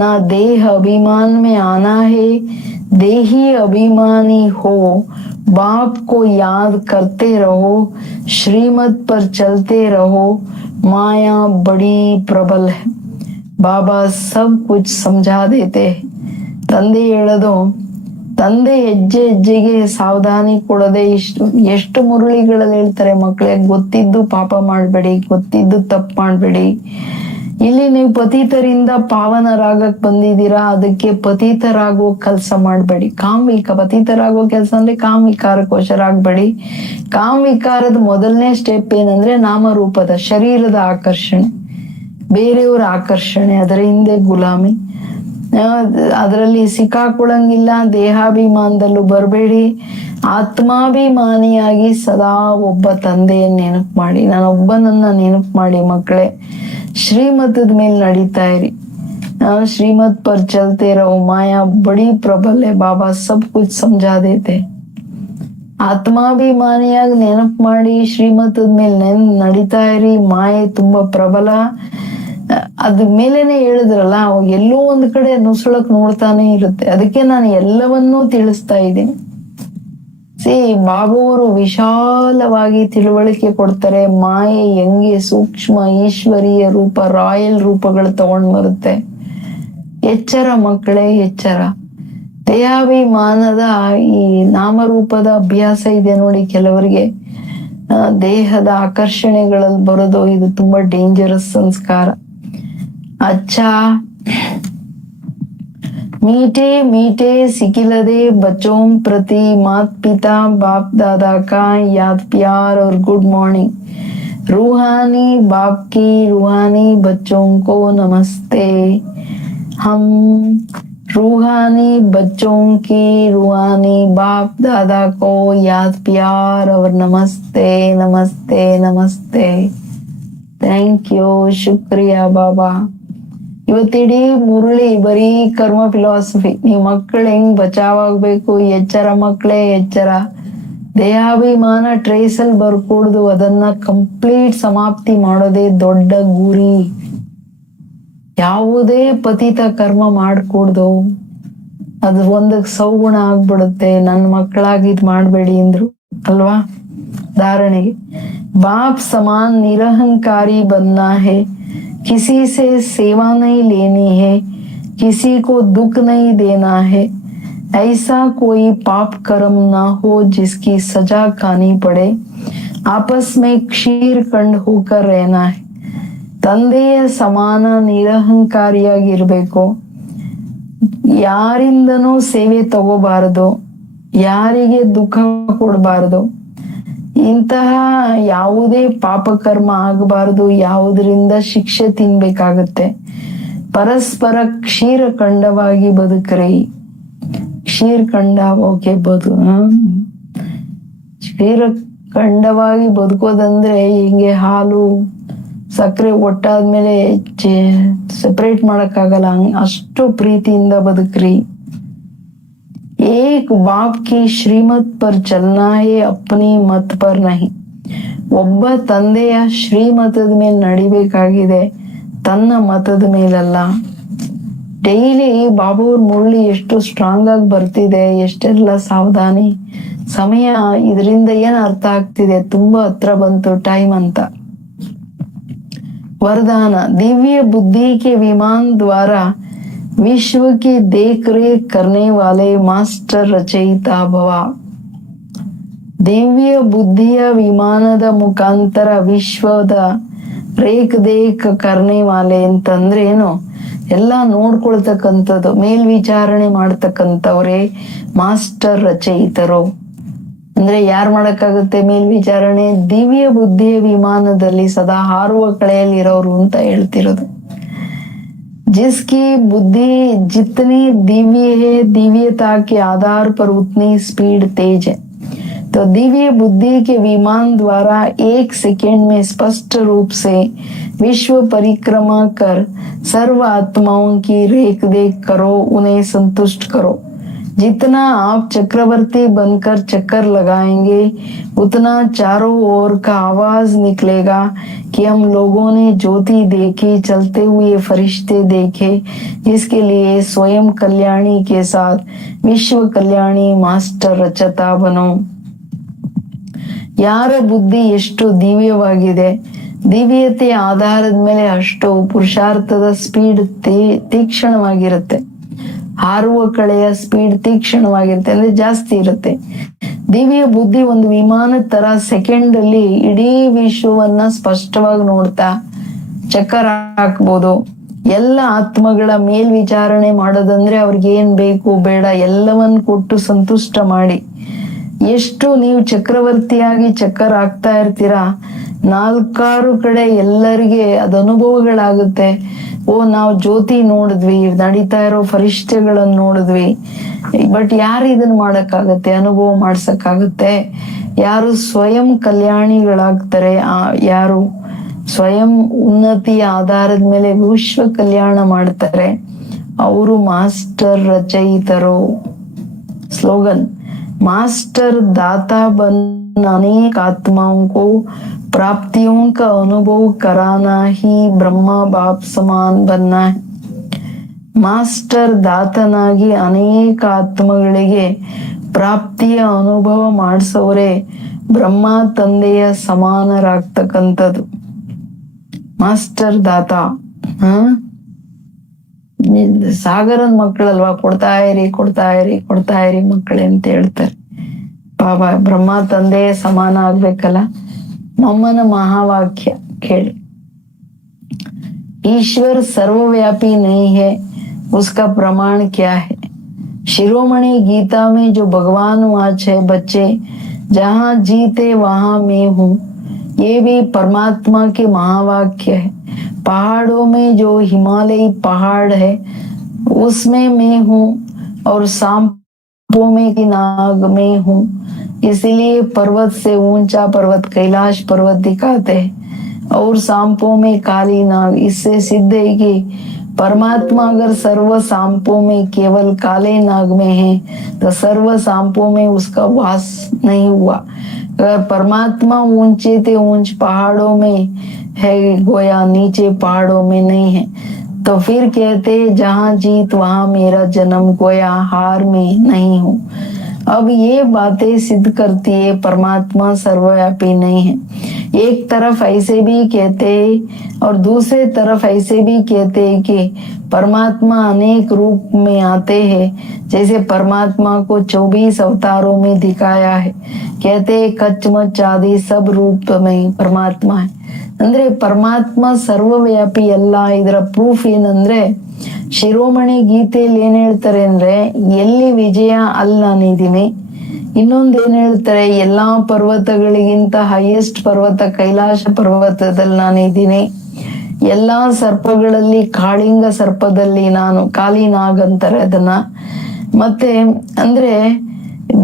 ना देह अभिमान में आना है. देही अभिमानी हो, बाप को याद करते रहो, श्रीमत पर चलते रहो. माया बड़ी प्रबल है. बाबा सब कुछ समझा देते हैं. ತಂದೆ ಹೇಳೋದು, ತಂದೆ ಹೆಜ್ಜೆ ಹೆಜ್ಜೆಗೆ ಸಾವಧಾನಿ ಕೊಡದೆ ಎಷ್ಟು ಮುರುಳಿಗಳಲ್ಲಿ ಹೇಳ್ತಾರೆ ಮಕ್ಕಳೇ, ಗೊತ್ತಿದ್ದು ಪಾಪ ಮಾಡ್ಬೇಡಿ, ಗೊತ್ತಿದ್ದು ತಪ್ಪು ಮಾಡ್ಬೇಡಿ. ಇಲ್ಲಿ ನೀವು ಪತಿತರಿಂದ ಪಾವನರಾಗಕ್ ಬಂದಿದ್ದೀರಾ, ಅದಕ್ಕೆ ಪತಿತರಾಗೋ ಕೆಲಸ ಮಾಡ್ಬೇಡಿ. ಪತಿತರಾಗೋ ಕೆಲಸ ಅಂದ್ರೆ ಕಾಮವಿಕಾರಕ್ಕೋಶರಾಗ್ಬೇಡಿ. ಕಾಮವಿಕಾರದ ಮೊದಲನೇ ಸ್ಟೆಪ್ ಏನಂದ್ರೆ ನಾಮರೂಪದ ಶರೀರದ ಆಕರ್ಷಣೆ, ಬೇರೆಯವರ ಆಕರ್ಷಣೆ, ಅದರ ಹಿಂದೆ ಗುಲಾಮಿ. ಅದರಲ್ಲಿ ಸಿಕ್ಕಾಕೊಳಂಗಿಲ್ಲ. ದೇಹಾಭಿಮಾನದಲ್ಲೂ ಬರಬೇಡಿ. ಆತ್ಮಾಭಿಮಾನಿಯಾಗಿ ಸದಾ ಒಬ್ಬ ತಂದೆಯನ್ನು ನೆನಪು ಮಾಡಿ, ನಾನೊಬ್ಬನನ್ನ ನೆನಪು ಮಾಡಿ ಮಕ್ಕಳೇ. ಶ್ರೀಮತದ ಮೇಲೆ ನಡೀತಾ ಇರಿ. ಶ್ರೀಮತ್ ಪರ್ ಚಲ್ತೆ ರಹೋ, ಮಾಯಾ ಬಡಿ ಪ್ರಬಲ್ ಹೈ, ಬಾಬಾ ಸಬ್ ಕುछ समझा देते. ಆತ್ಮಾಭಿಮಾನಿಯಾಗಿ ನೆನಪು ಮಾಡಿ ಶ್ರೀಮತದ ಮೇಲೆ ನಡೀತಾ ಇರಿ. ಮಾಯೆ ತುಂಬಾ ಪ್ರಬಲ. ಅದ ಮೇಲೇನೆ ಹೇಳಿದ್ರಲ್ಲ, ಅವಾಗ ಎಲ್ಲೋ ಒಂದ್ ಕಡೆ ನುಸುಳಕ್ ನೋಡ್ತಾನೆ ಇರುತ್ತೆ. ಅದಕ್ಕೆ ನಾನು ಎಲ್ಲವನ್ನೂ ತಿಳಿಸ್ತಾ ಇದ್ದೀನಿ. ಬಾಬುವರು ವಿಶಾಲವಾಗಿ ತಿಳುವಳಿಕೆ ಕೊಡ್ತಾರೆ. ಮಾಯೆ ಹೆಂಗೆ ಸೂಕ್ಷ್ಮ ಈಶ್ವರೀಯ ರೂಪ, ರಾಯಲ್ ರೂಪಗಳು ತಗೊಂಡ್ ಬರುತ್ತೆ. ಎಚ್ಚರ ಮಕ್ಕಳೇ, ಎಚ್ಚರ. ದೇಹಾಭಿಮಾನದ ಈ ನಾಮರೂಪದ ಅಭ್ಯಾಸ ಇದೆ ನೋಡಿ ಕೆಲವರಿಗೆ, ದೇಹದ ಆಕರ್ಷಣೆಗಳಲ್ಲಿ ಬರೋದು, ಇದು ತುಂಬಾ ಡೇಂಜರಸ್ ಸಂಸ್ಕಾರ. अच्छा मीठे मीठे सिकिलदे बच्चों प्रति मात पिता बाप दादा का याद प्यार और गुड मॉर्निंग। रूहानी बाप की रूहानी बच्चों को नमस्ते। हम रूहानी बच्चों की रूहानी बाप दादा को याद प्यार और नमस्ते नमस्ते नमस्ते। ಥ್ಯಾಂಕ್ ಯು, ಶುಕ್ರಿಯಾ ಬಾಬಾ. ಇವತ್ತಿಡೀ ಮುರಳಿ ಬರೀ ಕರ್ಮ ಫಿಲಾಸಫಿ. ನೀವು ಮಕ್ಕಳು ಹೆಂಗ್ ಬಚಾವಾಗ್ಬೇಕು, ಎಚ್ಚರ ಮಕ್ಕಳೇ ಎಚ್ಚರ. ದೇಹಾಭಿಮಾನ ಟ್ರೇಸಲ್ಲಿ ಬರ್ಕೂಡ್ದು, ಅದನ್ನ ಕಂಪ್ಲೀಟ್ ಸಮಾಪ್ತಿ ಮಾಡೋದೇ ದೊಡ್ಡ ಗುರಿ. ಯಾವುದೇ ಪತಿತ ಕರ್ಮ ಮಾಡ್ಕೂಡ್ದು, ಅದು ಒಂದಕ್ಕೆ ಸೌಗುಣ ಆಗ್ಬಿಡುತ್ತೆ. ನನ್ನ ಮಕ್ಕಳಾಗಿ ಇದ್ ಮಾಡ್ಬೇಡಿ ಅಂದ್ರು ಅಲ್ವಾ ಧಾರಣೆಗೆ. बाप समान निरहंकारी बनना है, किसी से सेवा नहीं लेनी है, किसी को दुख नहीं देना है। ऐसा कोई पाप कर्म ना हो जिसकी सजा खानी पड़े। आपस में क्षीर खंड होकर रहना है. ತಂದೆಯ ಸಮಾನ ನಿರಹಂಕಾರಿಯಾಗಿರ್ಬೇಕು. ಯಾರಿಂದನೂ ಸೇವೆ ತಗೋಬಾರದು, ಯಾರಿಗೆ ದುಃಖ ಕೊಡಬಾರದು. ಇಂತಹ ಯಾವುದೇ ಪಾಪಕರ್ಮ ಆಗಬಾರದು, ಯಾವುದರಿಂದ ಶಿಕ್ಷೆ ತಿನ್ಬೇಕಾಗತ್ತೆ. ಪರಸ್ಪರ ಕ್ಷೀರಖಂಡವಾಗಿ ಬದುಕ್ರಿ. ಕ್ಷೀರಖಂಡ ಓಕೆ ಕ್ಷೀರಖಂಡವಾಗಿ ಬದುಕೋದಂದ್ರೆ ಹಿಂಗೆ ಹಾಲು ಸಕ್ಕರೆ ಒಟ್ಟಾದ್ಮೇಲೆ ಸೆಪರೇಟ್ ಮಾಡಕ್ಕಾಗಲ್ಲ, ಅಷ್ಟು ಪ್ರೀತಿಯಿಂದ ಬದುಕ್ರಿ. एक बाप की श्रीमत पर चलना है, अपनी मत पर नहीं. ಒಬ್ಬ ತಂದೆಯ ಶ್ರೀಮತದ ಮೇಲೆ ನಡಿಬೇಕಾಗಿದೆ, ತನ್ನ ಮತದ ಮೇಲಲ್ಲ. ಡೈಲಿ ಬಾಬುವ್ರ ಮುರಳಿ ಎಷ್ಟು ಸ್ಟ್ರಾಂಗ್ ಆಗಿ ಬರ್ತಿದೆ, ಎಷ್ಟೆಲ್ಲ ಸಾವಧಾನಿ. ಸಮಯ ಇದರಿಂದ ಏನ್ ಅರ್ಥ ಆಗ್ತಿದೆ, ತುಂಬಾ ಹತ್ರ ಬಂತು ಟೈಮ್ ಅಂತ. वरदान दिव्य बुद्धि के विमान द्वारा विश्व की देख रेख करने वाले मास्टर रचयिता भव. ದಿವ್ಯ ಬುದ್ಧಿಯ ವಿಮಾನದ ಮುಖಾಂತರ ವಿಶ್ವದ ರೇಖ್ ದೇಖ್ ಕರ್ನೆ ವಾಲೆ ಅಂತಂದ್ರೆ ಏನು, ಎಲ್ಲ ನೋಡ್ಕೊಳ್ತಕ್ಕಂಥದ್ದು, ಮೇಲ್ವಿಚಾರಣೆ ಮಾಡ್ತಕ್ಕಂಥವ್ರೆ ಮಾಸ್ಟರ್ ರಚಯಿತರು. ಅಂದ್ರೆ ಯಾರು ಮಾಡಕ್ಕಾಗುತ್ತೆ ಮೇಲ್ವಿಚಾರಣೆ? ದಿವ್ಯ ಬುದ್ಧಿಯ ವಿಮಾನದಲ್ಲಿ ಸದಾ ಹಾರುವ ಕಳೆಯಲ್ಲಿರೋರು ಅಂತ ಹೇಳ್ತಿರೋದು. जिसकी बुद्धि जितनी दिव्य है, दिव्यता के आधार पर उतनी स्पीड तेज है. तो दिव्य बुद्धि के विमान द्वारा 1 सेकेंड में स्पष्ट रूप से विश्व परिक्रमा कर सर्व आत्माओं की रेख देख करो, उन्हें संतुष्ट करो. जितना आप चक्रवर्ती बनकर चक्कर लगाएंगे, उतना चारों ओर का आवाज निकलेगा कि हम लोगों ने ज्योति देखी, चलते हुए फरिश्ते देखे. इसके लिए स्वयं कल्याणी के साथ विश्व कल्याणी मास्टर रचता बनो. ಯಾರ ಬುದ್ಧಿ ಎಷ್ಟು ದಿವ್ಯವಾಗಿದೆ, ದಿವ್ಯತೆಯ ಆಧಾರದ ಮೇಲೆ ಅಷ್ಟು ಪುರುಷಾರ್ಥದ ಸ್ಪೀಡ್ ತೀಕ್ಷ್ಣವಾಗಿರುತ್ತೆ. ಹಾರುವ ಕಳೆಯ ಸ್ಪೀಡ್ ತೀಕ್ಷ್ಣವಾಗಿರುತ್ತೆ, ಅಂದ್ರೆ ಜಾಸ್ತಿ ಇರುತ್ತೆ. ದಿವ್ಯ ಬುದ್ಧಿ ಒಂದು ವಿಮಾನದ ತರ ಸೆಕೆಂಡ್ ಅಲ್ಲಿ ಇಡೀ ವಿಶ್ವವನ್ನ ಸ್ಪಷ್ಟವಾಗಿ ನೋಡ್ತಾ ಚಕ್ಕರ್ ಹಾಕ್ಬೋದು. ಎಲ್ಲ ಆತ್ಮಗಳ ಮೇಲ್ವಿಚಾರಣೆ ಮಾಡೋದಂದ್ರೆ ಅವ್ರಿಗೆ ಏನ್ ಬೇಕು ಬೇಡ ಎಲ್ಲವನ್ನ ಕೊಟ್ಟು ಸಂತುಷ್ಟ ಮಾಡಿ. ಎಷ್ಟು ನೀವು ಚಕ್ರವರ್ತಿಯಾಗಿ ಚಕ್ಕರ್ ಹಾಕ್ತಾ ಇರ್ತೀರಾ, 4 ಕಡೆ ಎಲ್ಲರಿಗೆ ಅದು ಅನುಭವಗಳಾಗುತ್ತೆ. ಓ ನಾವು ಜ್ಯೋತಿ ನೋಡಿದ್ವಿ, ನಡೀತಾ ಇರೋ ಫರಿಷ್ಠೆಗಳನ್ನ ನೋಡಿದ್ವಿ. ಬಟ್ ಯಾರು ಇದನ್ನ ಮಾಡಕ್ಕಾಗತ್ತೆ, ಅನುಭವ ಮಾಡ್ಸಕ್ಕಾಗತ್ತೆ? ಯಾರು ಸ್ವಯಂ ಕಲ್ಯಾಣಿಗಳಾಗ್ತಾರೆ, ಯಾರು ಸ್ವಯಂ ಉನ್ನತಿಯ ಆಧಾರದ ಮೇಲೆ ವಿಶ್ವ ಕಲ್ಯಾಣ ಮಾಡ್ತಾರೆ, ಅವರು ಮಾಸ್ಟರ್ ರಚಯಿತರು. ಸ್ಲೋಗನ್ मास्टर दाता बनना अनेक आत्माओं को प्राप्तियों का अनुभव कराना ही ब्रह्मा बाप समान बनना है। ಮಾಸ್ಟರ್ ದಾತನಾಗಿ ಅನೇಕ ಆತ್ಮಗಳಿಗೆ ಪ್ರಾಪ್ತಿಯ ಅನುಭವ ಮಾಡಿಸೋರೆ ಬ್ರಹ್ಮ ತಂದೆಯ ಸಮಾನರಾಗ್ತಕ್ಕಂಥದ್ದು ಮಾಸ್ಟರ್ ದಾತ. ಸಾಗರನ್ ಮಕ್ಕಳಲ್ವಾ, ಕೊಡ್ತಾ ಇರಿ ಕೊಡ್ತಾ ಇರಿ ಕೊಡ್ತಾ ಇರಿ ಮಕ್ಕಳೇ ಅಂತ ಹೇಳ್ತಾರೆ. ಪಾಪ ಬ್ರಹ್ಮ ತಂದೆಯ ಸಮಾನ ಆಗ್ಬೇಕಲ್ಲ. ಮಮ್ಮನ ಮಹಾವಾಕ್ಯ ಕೇಳಿ, ईश्वर सर्वव्यापी नहीं है, उसका प्रमाण क्या है? शिरोमणि गीता में जो भगवान वाच है, बच्चे जहाँ जीते वहां मैं हूँ, ये भी परमात्मा के महावाक्य है। पहाड़ों में जो हिमालयी पहाड़ है उसमें मैं हूँ, और सांपों में की नाग में हूँ, इसलिए पर्वत से ऊंचा पर्वत कैलाश पर्वत दिखाते हैं, और सांपों में काली नाग। इससे सिद्ध है कि परमात्मा अगर सर्व सांपों में केवल काले नाग में है तो सर्व सांपों में उसका वास नहीं हुआ। अगर परमात्मा ऊंचे ते ऊंच पहाड़ों में है गोया, नीचे पहाड़ों में नहीं है, तो फिर कहते जहाँ जीत वहां मेरा जन्म, गोया हार में नहीं हूँ। अब ये बातें सिद्ध करती है परमात्मा सर्वव्यापी नहीं है। एक तरफ ऐसे भी कहते हैं और दूसरे तरफ ऐसे भी कहते हैं कि परमात्मा अनेक रूप में आते हैं, जैसे परमात्मा को 24 अवतारों में दिखाया है। कहते हैं कच्चमच आदि सब रूप में परमात्मा है। ಅಂದ್ರೆ ಪರಮಾತ್ಮ ಸರ್ವವ್ಯಾಪಿ ಅಲ್ಲ. ಇದರ ಪ್ರೂಫ್ ಏನಂದ್ರೆ, ಶಿರೋಮಣಿ ಗೀತೆಯಲ್ಲಿ ಏನ್ ಹೇಳ್ತಾರೆ ಅಂದ್ರೆ, ಎಲ್ಲಿ ವಿಜಯ ಅಲ್ಲಿ ನಾನಿದ್ದೀನಿ. ಇನ್ನೊಂದು ಏನ್ ಹೇಳ್ತಾರೆ, ಎಲ್ಲಾ ಪರ್ವತಗಳಿಗಿಂತ ಹೈಯೆಸ್ಟ್ ಪರ್ವತ ಕೈಲಾಸ ಪರ್ವತದಲ್ಲಿ ನಾನಿದ್ದೀನಿ. ಎಲ್ಲಾ ಸರ್ಪಗಳಲ್ಲಿ ಕಾಳಿಂಗ ಸರ್ಪದಲ್ಲಿ ನಾನು, ಕಾಲಿನಾಗ್ ಅಂತಾರೆ ಅದನ್ನ. ಮತ್ತೆ ಅಂದ್ರೆ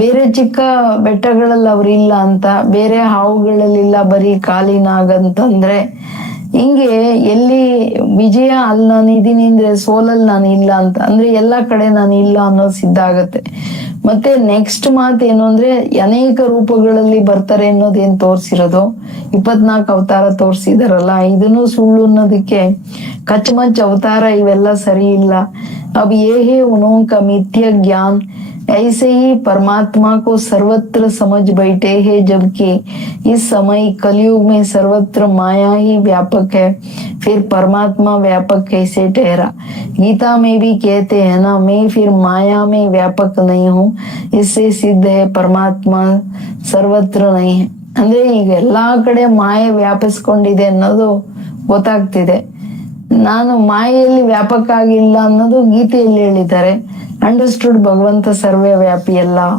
ಬೇರೆ ಚಿಕ್ಕ ಬೆಟ್ಟಗಳಲ್ಲಿ ಅವ್ರಿಲ್ಲ ಅಂತ, ಬೇರೆ ಹಾವುಗಳಲ್ಲಿಲ್ಲ, ಬರೀ ಕಾಲಿನಾಗ್ ಅಂತಂದ್ರೆ ಹಿಂಗೆ ಎಲ್ಲಿ ವಿಜಯ ಅಲ್ಲಿ ನಾನು ಇದೀನಿ ಅಂದ್ರೆ ಸೋಲಲ್ಲಿ ನಾನು ಇಲ್ಲ ಅಂತ, ಅಂದ್ರೆ ಎಲ್ಲಾ ಕಡೆ ನಾನು ಇಲ್ಲ ಅನ್ನೋದು ಸಿದ್ಧ ಆಗತ್ತೆ. ಮತ್ತೆ ನೆಕ್ಸ್ಟ್ ಮಾತು ಏನು ಅಂದ್ರೆ, ಅನೇಕ ರೂಪಗಳಲ್ಲಿ ಬರ್ತಾರೆ ಅನ್ನೋದೇನ್ ತೋರ್ಸಿರೋದು, 24 ಅವತಾರ ತೋರ್ಸಿದಾರಲ್ಲ, ಇದನ್ನು ಸುಳ್ಳು ಅನ್ನೋದಕ್ಕೆ ಕಚ್ಮಚ್ ಅವತಾರ ಇವೆಲ್ಲ ಸರಿ ಇಲ್ಲ. ಅಬ್ ಯೇ ಹೇ ಉನೋ ಕಾ ಮಿಥ್ಯ ಜ್ಞಾನ್, ऐसे ही परमात्मा को सर्वत्र समझ बैठे हैं, जबकि इस समय कलयुग में सर्वत्र माया ही व्यापक है, फिर परमात्मा व्यापक कैसे ठहरा? गीता में भी कहते हैं ना, मैं फिर माया में व्यापक नहीं हूँ, इससे सिद्ध है परमात्मा सर्वत्र नहीं है. ಅಂದ್ರೆ ಈಗ ಎಲ್ಲಾ ಕಡೆ ಮಾಯೆ ವ್ಯಾಪಿಸ್ಕೊಂಡಿದೆ ಅನ್ನೋದು ಗೊತ್ತಾಗ್ತಿದೆ. ನಾನು ಮಾಯೆಯಲ್ಲಿ ವ್ಯಾಪಕ ಆಗಿಲ್ಲ ಅನ್ನೋದು ಗೀತೆಯಲ್ಲಿ ಹೇಳಿದ್ದಾರೆ. अंडरस्टूड भगवंत सर्वव्यापी अल्लाह।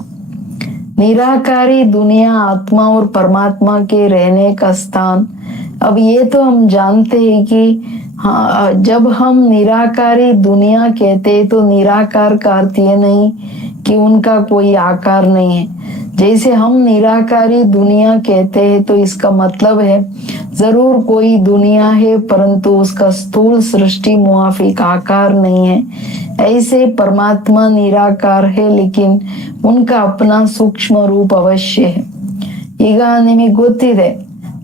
निराकारी दुनिया आत्मा और परमात्मा के रहने का स्थान। अब ये तो हम जानते हैं कि हाँ, जब हम निराकारी दुनिया कहते हैं तो निराकार का अर्थ ये नहीं कि उनका कोई आकार नहीं है। जैसे हम निराकारी दुनिया कहते हैं तो इसका मतलब है जरूर कोई दुनिया है, परंतु उसका स्थूल सृष्टि मुआफिक आकार नहीं है। ऐसे परमात्मा निराकार है, लेकिन उनका अपना सूक्ष्म रूप अवश्य है. ಈಗ ನಿಮಗೆ ಗೊತ್ತಿದೆ,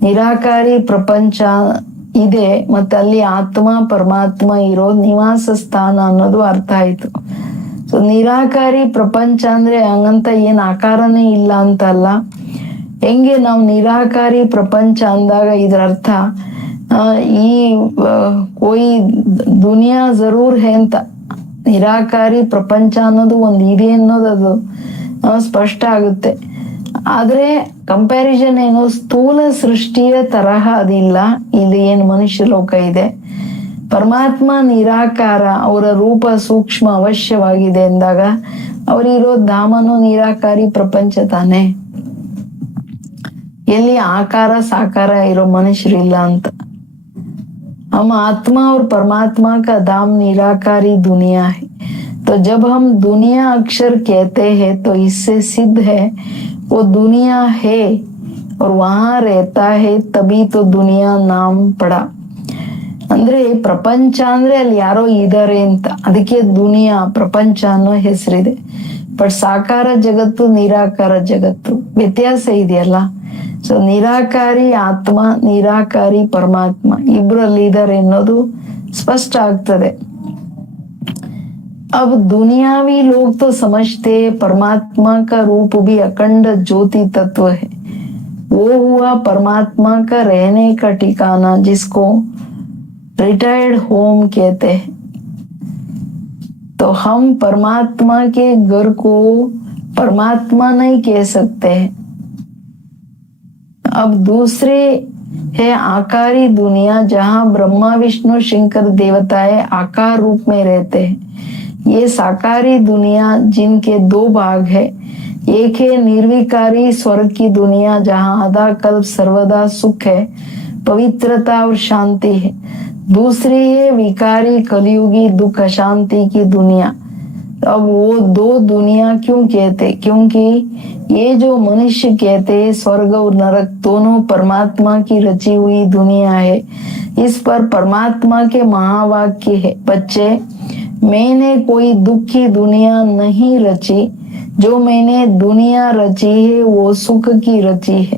ನಿರಾಕಾರಿ ಪ್ರಪಂಚ ಇದೆ ಮತ್ತೆ ಅಲ್ಲಿ ಆತ್ಮ ಪರಮಾತ್ಮ ಇರೋ ನಿವಾಸ ಸ್ಥಾನ ಅನ್ನೋದು ಅರ್ಥ ಆಯ್ತು. ಸೊ ನಿರಾಕಾರಿ ಪ್ರಪಂಚ ಅಂದ್ರೆ ಹಂಗಂತ ಏನ್ ಆಕಾರನೇ ಇಲ್ಲ ಅಂತ ಅಲ್ಲ. ಹೆಂಗೆ ನಾವು ನಿರಾಕಾರಿ ಪ್ರಪಂಚ ಅಂದಾಗ ಇದರ ಅರ್ಥ ಈ ಕೋಯಿ ದುನಿಯಾ ಜರೂರ್ ಹೇ ಅಂತ, ನಿರಾಕಾರಿ ಪ್ರಪಂಚ ಅನ್ನೋದು ಒಂದು ಇದೆ ಅನ್ನೋದು ಅದು ಸ್ಪಷ್ಟ ಆಗುತ್ತೆ. ಆದ್ರೆ ಕಂಪ್ಯಾರಿಸನ್ ಏನು, ಸ್ಥೂಲ ಸೃಷ್ಟಿಯ ತರಹ ಅದಿಲ್ಲ. ಇಲ್ಲಿ ಏನ್ ಮನುಷ್ಯ ಲೋಕ ಇದೆ, ಪರಮಾತ್ಮ ನಿರಾಕಾರ, ಅವರ ರೂಪ ಸೂಕ್ಷ್ಮ ಅವಶ್ಯವಾಗಿದೆ ಎಂದಾಗ ಅವರಿರೋ ಧಾಮನು ನಿರಾಕಾರಿ ಪ್ರಪಂಚ ತಾನೆ. ಎಲ್ಲಿ ಆಕಾರ ಸಾಕಾರ ಇರೋ ಮನುಷ್ಯರಿಲ್ಲ ಅಂತ. हम आत्मा और परमात्मा का धाम निराकारी दुनिया है. तो जब हम दुनिया अक्षर कहते हैं तो इससे सिद्ध है वो दुनिया है और वहां रहता है, तभी तो दुनिया नाम पड़ा. ಅಂದ್ರೆ ಪ್ರಪಂಚ ಅಂದ್ರೆ ಅಲ್ಲಿ ಯಾರೋ ಇದಾರೆ ಅಂತ, ಅದಕ್ಕೆ ದುನಿಯಾ ಪ್ರಪಂಚ ಅನ್ನೋ ಹೆಸರಿದೆ. ಬಟ್ ಸಾಕಾರ ಜಗತ್ತು ನಿರಾಕಾರ ಜಗತ್ತು ವ್ಯತ್ಯಾಸ ಇದೆಯಲ್ಲ. ಸೊ ನಿರಾಕಾರಿ ಆತ್ಮ, ನಿರಾಕಾರಿ ಪರಮಾತ್ಮ ಇಬ್ರಲ್ಲಿ ಇದಾರೆ ಅನ್ನೋದು ಸ್ಪಷ್ಟ ಆಗ್ತದೆ. अब दुनियावी लोग तो समझते परमात्मा का रूप भी अखंड ज्योति तत्व है, वो हुआ परमात्मा का रहने का ठिकाना, जिसको रिटायर्ड होम कहते हैं. तो हम परमात्मा के घर को परमात्मा नहीं कह सकते हैं. अब दूसरे है आकारी दुनिया, जहाँ ब्रह्मा विष्णु शंकर देवताएं आकार रूप में रहते हैं. ये साकारी दुनिया जिनके दो भाग है, एक है निर्विकारी स्वर्ग की दुनिया, जहाँ अदा कल्प सर्वदा सुख है, पवित्रता और शांति है. दूसरी है विकारी कलयुगी दुख अशांति की दुनिया. अब वो दो दुनिया क्यों कहते? क्योंकि ये जो मनुष्य कहते हैं स्वर्ग और नरक दोनों परमात्मा की रची हुई दुनिया है. इस पर परमात्मा के महावाक्य है, बच्चे मैंने कोई दुख की दुनिया नहीं रची, जो मैंने दुनिया रची है वो सुख की रची है.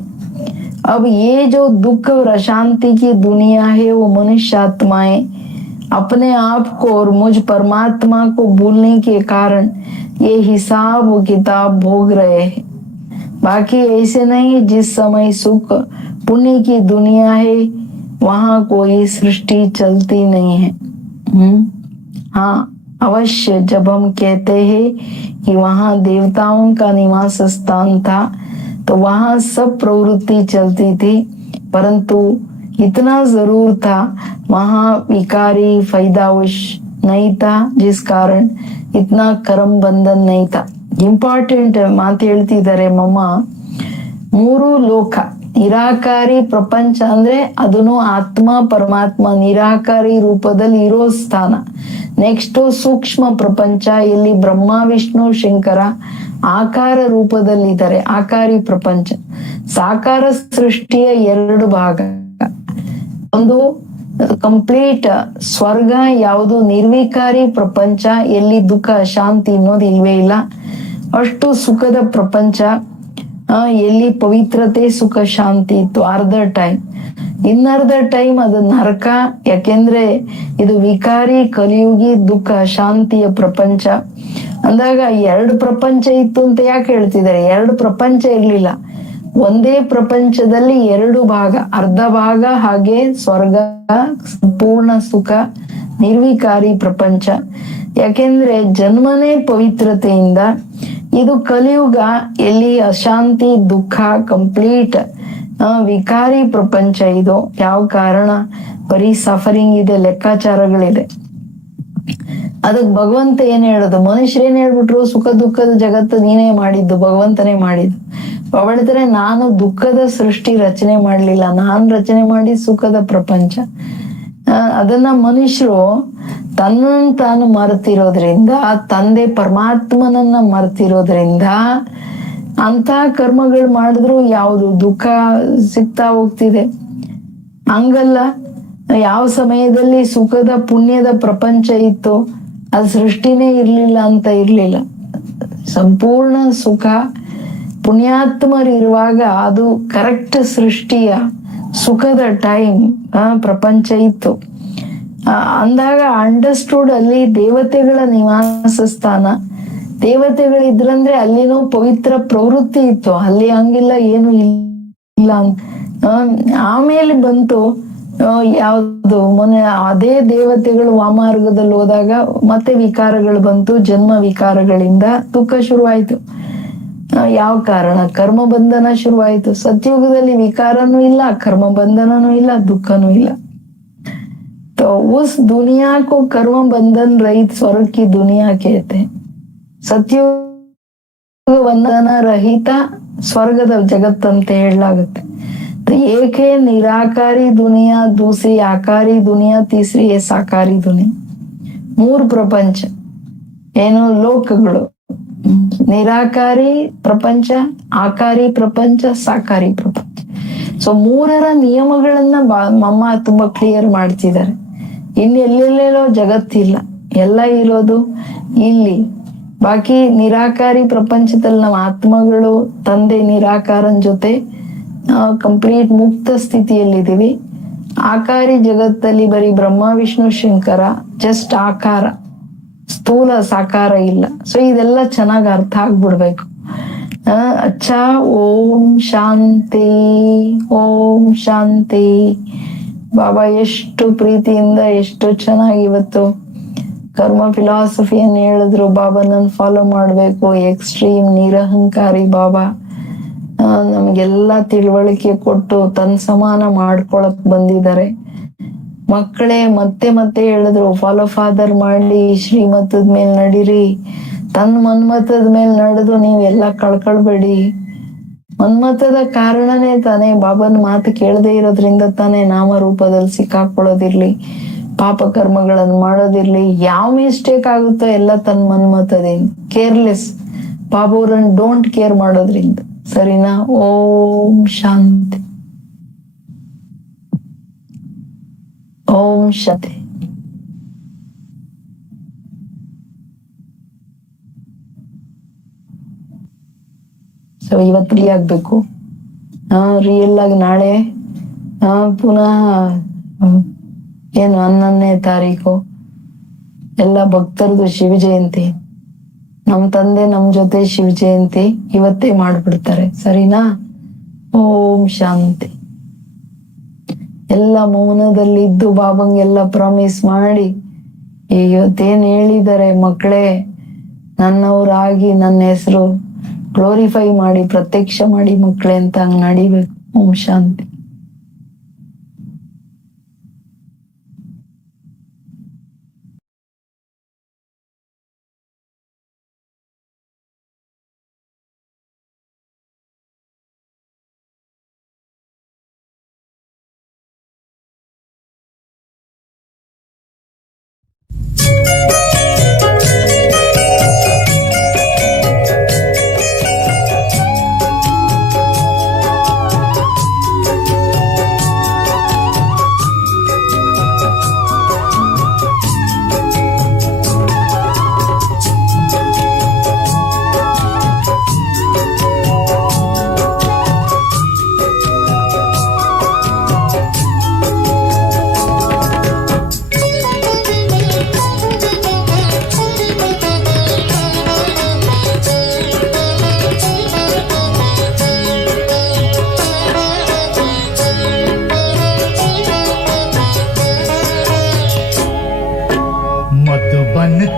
अब ये जो दुख और अशांति की दुनिया है वो मनुष्य आत्माएं अपने आप को और मुझ परमात्मा को भूलने के कारण ये हिसाब किताब भोग रहे हैं. बाकी ऐसे नहीं, जिस समय सुख पुण्य की दुनिया है वहां कोई सृष्टि चलती नहीं है. हाँ अवश्य, जब हम कहते हैं कि वहां देवताओं का निवास स्थान था तो वहां सब प्रवृत्ति चलती थी, परंतु इतना जरूर था वहां विकारी फैदाउश नहीं था, जिस कारण इतना कर्म बंधन नहीं था. ಇಂಪಾರ್ಟೆಂಟ್ ಮಾತು ಹೇಳ್ತಿದ್ದಾರೆ ಮಮ್ಮ. ಮೂರು ಲೋಕ, ನಿರಾಕಾರಿ ಪ್ರಪಂಚ ಅಂದ್ರೆ ಅದನ್ನು ಆತ್ಮ ಪರಮಾತ್ಮ ನಿರಾಕಾರಿ ರೂಪದಲ್ಲಿ ಇರೋ ಸ್ಥಾನ. ನೆಕ್ಸ್ಟ್ ಸೂಕ್ಷ್ಮ ಪ್ರಪಂಚ, ಇಲ್ಲಿ ಬ್ರಹ್ಮ ವಿಷ್ಣು ಶಂಕರ ಆಕಾರ ರೂಪದಲ್ಲಿದ್ದಾರೆ, ಆಕಾರಿ ಪ್ರಪಂಚ. ಸಾಕಾರ ಸೃಷ್ಟಿಯ ಎರಡು ಭಾಗ, ಒಂದು ಕಂಪ್ಲೀಟ್ ಸ್ವರ್ಗ ಯಾವುದು ನಿರ್ವಿಕಾರಿ ಪ್ರಪಂಚ, ಎಲ್ಲಿ ದುಃಖ ಶಾಂತಿ ಅನ್ನೋದು ಇಲ್ವೇ ಇಲ್ಲ, ಅಷ್ಟು ಸುಖದ ಪ್ರಪಂಚ, ಎಲ್ಲಿ ಪವಿತ್ರತೆ ಸುಖ ಶಾಂತಿ ಇತ್ತು ಅರ್ಧ ಟೈಮ್. ಇನ್ನರ್ಧ ಟೈಮ್ ಅದು ನರಕ, ಯಾಕೆಂದ್ರೆ ಇದು ವಿಕಾರಿ ಕಲಿಯುಗಿ ದುಃಖ ಶಾಂತಿಯ ಪ್ರಪಂಚ. ಅಂದಾಗ ಎರಡು ಪ್ರಪಂಚ ಇತ್ತು ಅಂತ ಯಾಕೆ ಹೇಳ್ತಿದ್ದಾರೆ? ಎರಡು ಪ್ರಪಂಚ ಇರ್ಲಿಲ್ಲ, ಒಂದೇ ಪ್ರಪಂಚದಲ್ಲಿ ಎರಡು ಭಾಗ, ಅರ್ಧ ಭಾಗ ಹಾಗೆ ಸ್ವರ್ಗ ಸಂಪೂರ್ಣ ಸುಖ ನಿರ್ವಿಕಾರಿ ಪ್ರಪಂಚ. ಯಾಕೆಂದ್ರೆ ಜನ್ಮನೇ ಪವಿತ್ರತೆಯಿಂದ, ಇದು ಕಲಿಯುಗ ಎಲ್ಲಿ ಅಶಾಂತಿ ದುಃಖ ಕಂಪ್ಲೀಟ್ ವಿಕಾರಿ ಪ್ರಪಂಚ. ಇದು ಯಾವ ಕಾರಣ? ಬರೀ ಸಫರಿಂಗ್ ಇದೆ, ಲೆಕ್ಕಾಚಾರಗಳಿದೆ. ಅದಕ್ ಭಗವಂತ ಏನ್ ಹೇಳೋದು? ಮನುಷ್ಯರೇನ್ ಹೇಳ್ಬಿಟ್ರು, ಸುಖ ದುಃಖದ ಜಗತ್ತು ನೀನೇ ಮಾಡಿದ್ದು, ಭಗವಂತನೇ ಮಾಡಿದ್ದು. ಹೇಳ್ತಾರೆ ನಾನು ದುಃಖದ ಸೃಷ್ಟಿ ರಚನೆ ಮಾಡ್ಲಿಲ್ಲ, ನಾನ್ ರಚನೆ ಮಾಡಿ ಸುಖದ ಪ್ರಪಂಚ. ಅದನ್ನ ಮನುಷ್ಯರು ತನ್ನನ್ನು ತಾನು ಮರೆತಿರೋದ್ರಿಂದ, ತಂದೆ ಪರಮಾತ್ಮನನ್ನ ಮರೆತಿರೋದ್ರಿಂದ ಅಂತ ಕರ್ಮಗಳು ಮಾಡಿದ್ರು ಯಾವುದು ದುಃಖ ಸಿಗ್ತಾ ಹೋಗ್ತಿದೆ. ಹಂಗಲ್ಲ, ಯಾವ ಸಮಯದಲ್ಲಿ ಸುಖದ ಪುಣ್ಯದ ಪ್ರಪಂಚ ಇತ್ತು ಅದು ಸೃಷ್ಟಿನೇ ಇರ್ಲಿಲ್ಲ ಅಂತ ಇರ್ಲಿಲ್ಲ. ಸಂಪೂರ್ಣ ಸುಖ ಪುಣ್ಯಾತ್ಮರಿರುವಾಗ ಅದು ಕರೆಕ್ಟ್ ಸೃಷ್ಟಿಯ ಸುಖದ ಟೈಮ್ ಪ್ರಪಂಚ ಇತ್ತು. ಅಂದಾಗ ಅಂಡರ್ಸ್ಟೂಡ್ ಅಲ್ಲಿ ದೇವತೆಗಳ ನಿವಾಸ ಸ್ಥಾನ, ದೇವತೆಗಳಿದ್ರಂದ್ರೆ ಅಲ್ಲಿನೂ ಪವಿತ್ರ ಪ್ರವೃತ್ತಿ ಇತ್ತು, ಅಲ್ಲಿ ಹಂಗಿಲ್ಲ ಏನು ಇಲ್ಲ. ಆಮೇಲೆ ಬಂತು ಯಾವ್ದು ಮೊನ್ನೆ ಅದೇ ದೇವತೆಗಳು ವಾಮಾರ್ಗದಲ್ಲಿ ಹೋದಾಗ ಮತ್ತೆ ವಿಕಾರಗಳು ಬಂತು, ಜನ್ಮ ವಿಕಾರಗಳಿಂದ ದುಃಖ ಶುರುವಾಯ್ತು. ಯಾವ ಕಾರಣ? ಕರ್ಮ ಬಂಧನ ಶುರುವಾಯ್ತು. ಸತ್ಯುಗದಲ್ಲಿ ವಿಕಾರನೂ ಇಲ್ಲ, ಕರ್ಮ ಬಂಧನನೂ ಇಲ್ಲ, ದುಃಖನೂ ಇಲ್ಲ. तो उस दुनिया को कर्म बंधन रहित स्वर्ग की दुनिया कहते हैं. सत्युग बंधन रहित ಸ್ವರ್ಗದ ಜಗತ್ತಂತ ಹೇಳಲಾಗುತ್ತೆ. एक है निराकारी दुनिया, दूसरी आकारी दुनिया, तीसरी है साकारी दुनिया. ಮೂರು ಪ್ರಪಂಚ ಏನು ಲೋಕಗಳು, ನಿರಾಕಾರಿ ಪ್ರಪಂಚ, ಆಕಾರಿ ಪ್ರಪಂಚ, ಸಾಕಾರಿ ಪ್ರಪಂಚ. ಸೊ ಮೂರರ ನಿಯಮಗಳನ್ನ ಮಮ್ಮ ತುಂಬಾ ಕ್ಲಿಯರ್ ಮಾಡ್ತಿದ್ದಾರೆ. ಇಲ್ಲಿ ಎಲ್ಲೆಲ್ಲೆಲ್ಲೋ ಜಗತ್ತಿಲ್ಲ, ಎಲ್ಲ ಇರೋದು ಇಲ್ಲಿ. ಬಾಕಿ ನಿರಾಕಾರಿ ಪ್ರಪಂಚದಲ್ಲಿ ನಮ್ಮ ಆತ್ಮಗಳು ತಂದೆ ನಿರಾಕಾರನ್ ಜೊತೆ ಕಂಪ್ಲೀಟ್ ಮುಕ್ತ ಸ್ಥಿತಿಯಲ್ಲಿದ್ದೀವಿ. ಆಕಾರಿ ಜಗತ್ತಲ್ಲಿ ಬರೀ ಬ್ರಹ್ಮ ವಿಷ್ಣು ಶಂಕರ, ಜಸ್ಟ್ ಆಕಾರ, ಸ್ಥೂಲ ಸಾಕಾರ ಇಲ್ಲ. ಸೊ ಇದೆಲ್ಲ ಚೆನ್ನಾಗಿ ಅರ್ಥ ಆಗ್ಬಿಡ್ಬೇಕು. ಅಚ್ಚಾ, ಓಂ ಶಾಂತಿ, ಓಂ ಶಾಂತಿ. ಬಾಬಾ ಎಷ್ಟು ಪ್ರೀತಿಯಿಂದ ಎಷ್ಟು ಚೆನ್ನಾಗಿ ಇವತ್ತು ಕರ್ಮ ಫಿಲಾಸಫಿಯನ್ನು ಹೇಳಿದ್ರು. ಬಾಬಾ ನನ್ ಫಾಲೋ ಮಾಡ್ಬೇಕು, ಎಕ್ಸ್ಟ್ರೀಮ್ ನಿರಹಂಕಾರಿ ಬಾಬಾ ನಮ್ಗೆಲ್ಲಾ ತಿಳುವಳಿಕೆ ಕೊಟ್ಟು ತನ್ ಸಮಾನ ಮಾಡ್ಕೊಳಕ್ ಬಂದಿದ್ದಾರೆ. ಮಕ್ಕಳೇ ಮತ್ತೆ ಮತ್ತೆ ಹೇಳಿದ್ರು, ಫಾಲೋ ಫಾದರ್ ಮಾಡಿ, ಶ್ರೀಮತದ ಮೇಲೆ ನಡೀರಿ. ತನ್ ಮನ್ಮತದ ಮೇಲೆ ನಡೆದು ನೀವೆಲ್ಲ ಕಳ್ಕೊಳ್ಬೇಡಿ. ಮನ್ಮತದ ಕಾರಣನೇ ತಾನೇ ಬಾಬನ ಮಾತು ಕೇಳದೆ ಇರೋದ್ರಿಂದ ತಾನೇ ನಾಮರೂಪದಲ್ಲಿ ಸಿಕ್ಕಾಕೊಳ್ಳೋದಿರ್ಲಿ, ಪಾಪ ಕರ್ಮಗಳನ್ನ ಮಾಡೋದಿರ್ಲಿ, ಯಾವ ಮಿಸ್ಟೇಕ್ ಆಗುತ್ತೋ ಎಲ್ಲ ತನ್ನ ಮನ್ಮತದಿಂದ ಕೇರ್ಲೆಸ್ ಬಾಬುರನ್ ಡೋಂಟ್ ಕೇರ್ ಮಾಡೋದ್ರಿಂದ. ಸರಿನಾ? ಓಂ ಶಾಂತಿ, ಓಂ ಶಾಂತಿ. ಸೊ ಇವತ್ತು ಫ್ರೀ ಆಗ್ಬೇಕು. ರಿಯಲ್ ಆಗಿ ನಾಳೆ ಪುನಃ ಏನು 11ನೇ ತಾರೀಕು ಎಲ್ಲ ಭಕ್ತರದು ಶಿವ ಜಯಂತಿ. ನಮ್ ತಂದೆ ನಮ್ ಜೊತೆ ಶಿವ ಜಯಂತಿ ಇವತ್ತೇ ಮಾಡ್ಬಿಡ್ತಾರೆ. ಸರಿನಾ? ಓಂ ಶಾಂತಿ. ಎಲ್ಲ ಮೌನದಲ್ಲಿದ್ದು ಬಾಬಂಗೆಲ್ಲ ಪ್ರಾಮಿಸ್ ಮಾಡಿ ಇವತ್ತೇನ್ ಹೇಳಿದ್ದಾರೆ, ಮಕ್ಕಳೇ ನನ್ನವರಾಗಿ ನನ್ನ ಹೆಸರು ಗ್ಲೋರಿಫೈ ಮಾಡಿ ಪ್ರತ್ಯಕ್ಷ ಮಾಡಿ ಮಕ್ಕಳೇ ಅಂತ ಹಂಗ್ ನಡಿಬೇಕು. ಓಂ ಶಾಂತಿ.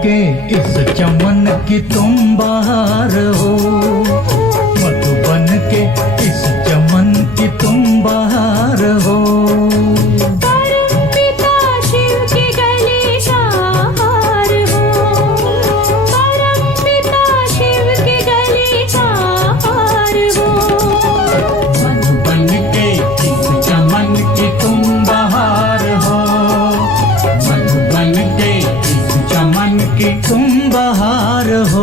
के इस चमन की तुम बहार हो, मधुबन के इस चमन की तुम बहार हो। परमपिता शिव की गली चार हो, परमपिता शिव की गली चार हो। मधुबन के इस चमन की तुम बहार हो, मधुबन के इस चमन की तुम बहार हो।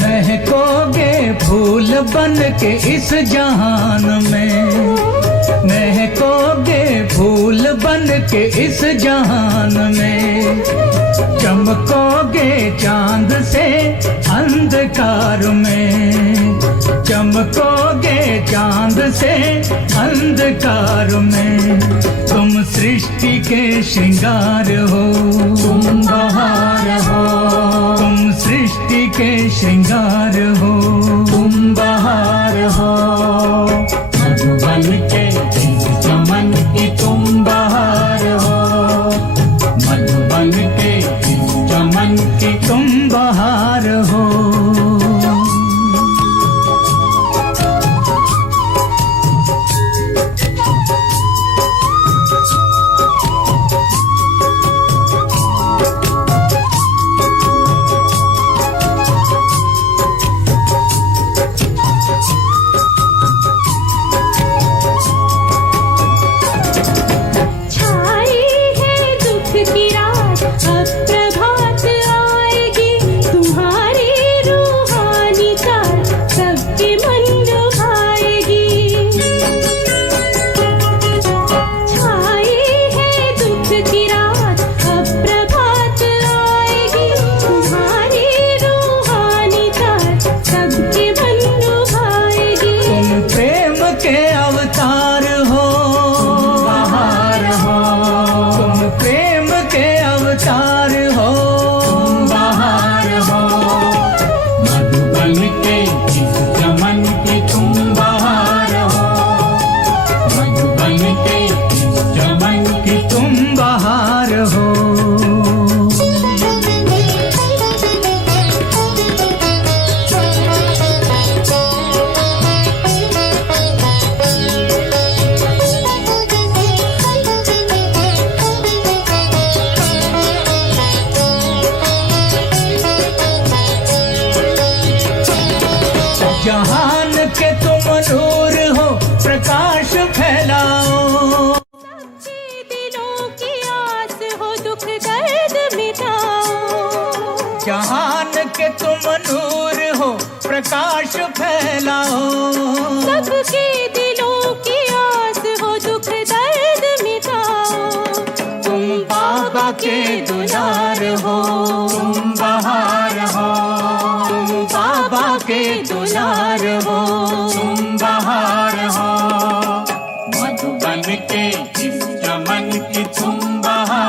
महकोगे फूल बन के इस जहान में, महकोगे फूल बन के इस जहान में। चमकोगे चांद से अंधकार में, चमकोगे चांद से अंधकार में। तुम सृष्टि के श्रृंगार हो, तुम बहार हो। तुम सृष्टि के श्रृंगार हो, तुम बहार हो। मधुबन के इस चमन की तुम बहार हो, मधुबन के इस चमन की तुम बहार हो। के तुम नूर हो, प्रकाश फैलाओ। सबके दिलों की आस हो, दुख दर्द मिटाओ। तुम बाबा के दुलार हो, तुम बहार हो। तुम बाबा के दुलार हो, तुम बहार हो। मधुबन के इस चमन की तुम बहार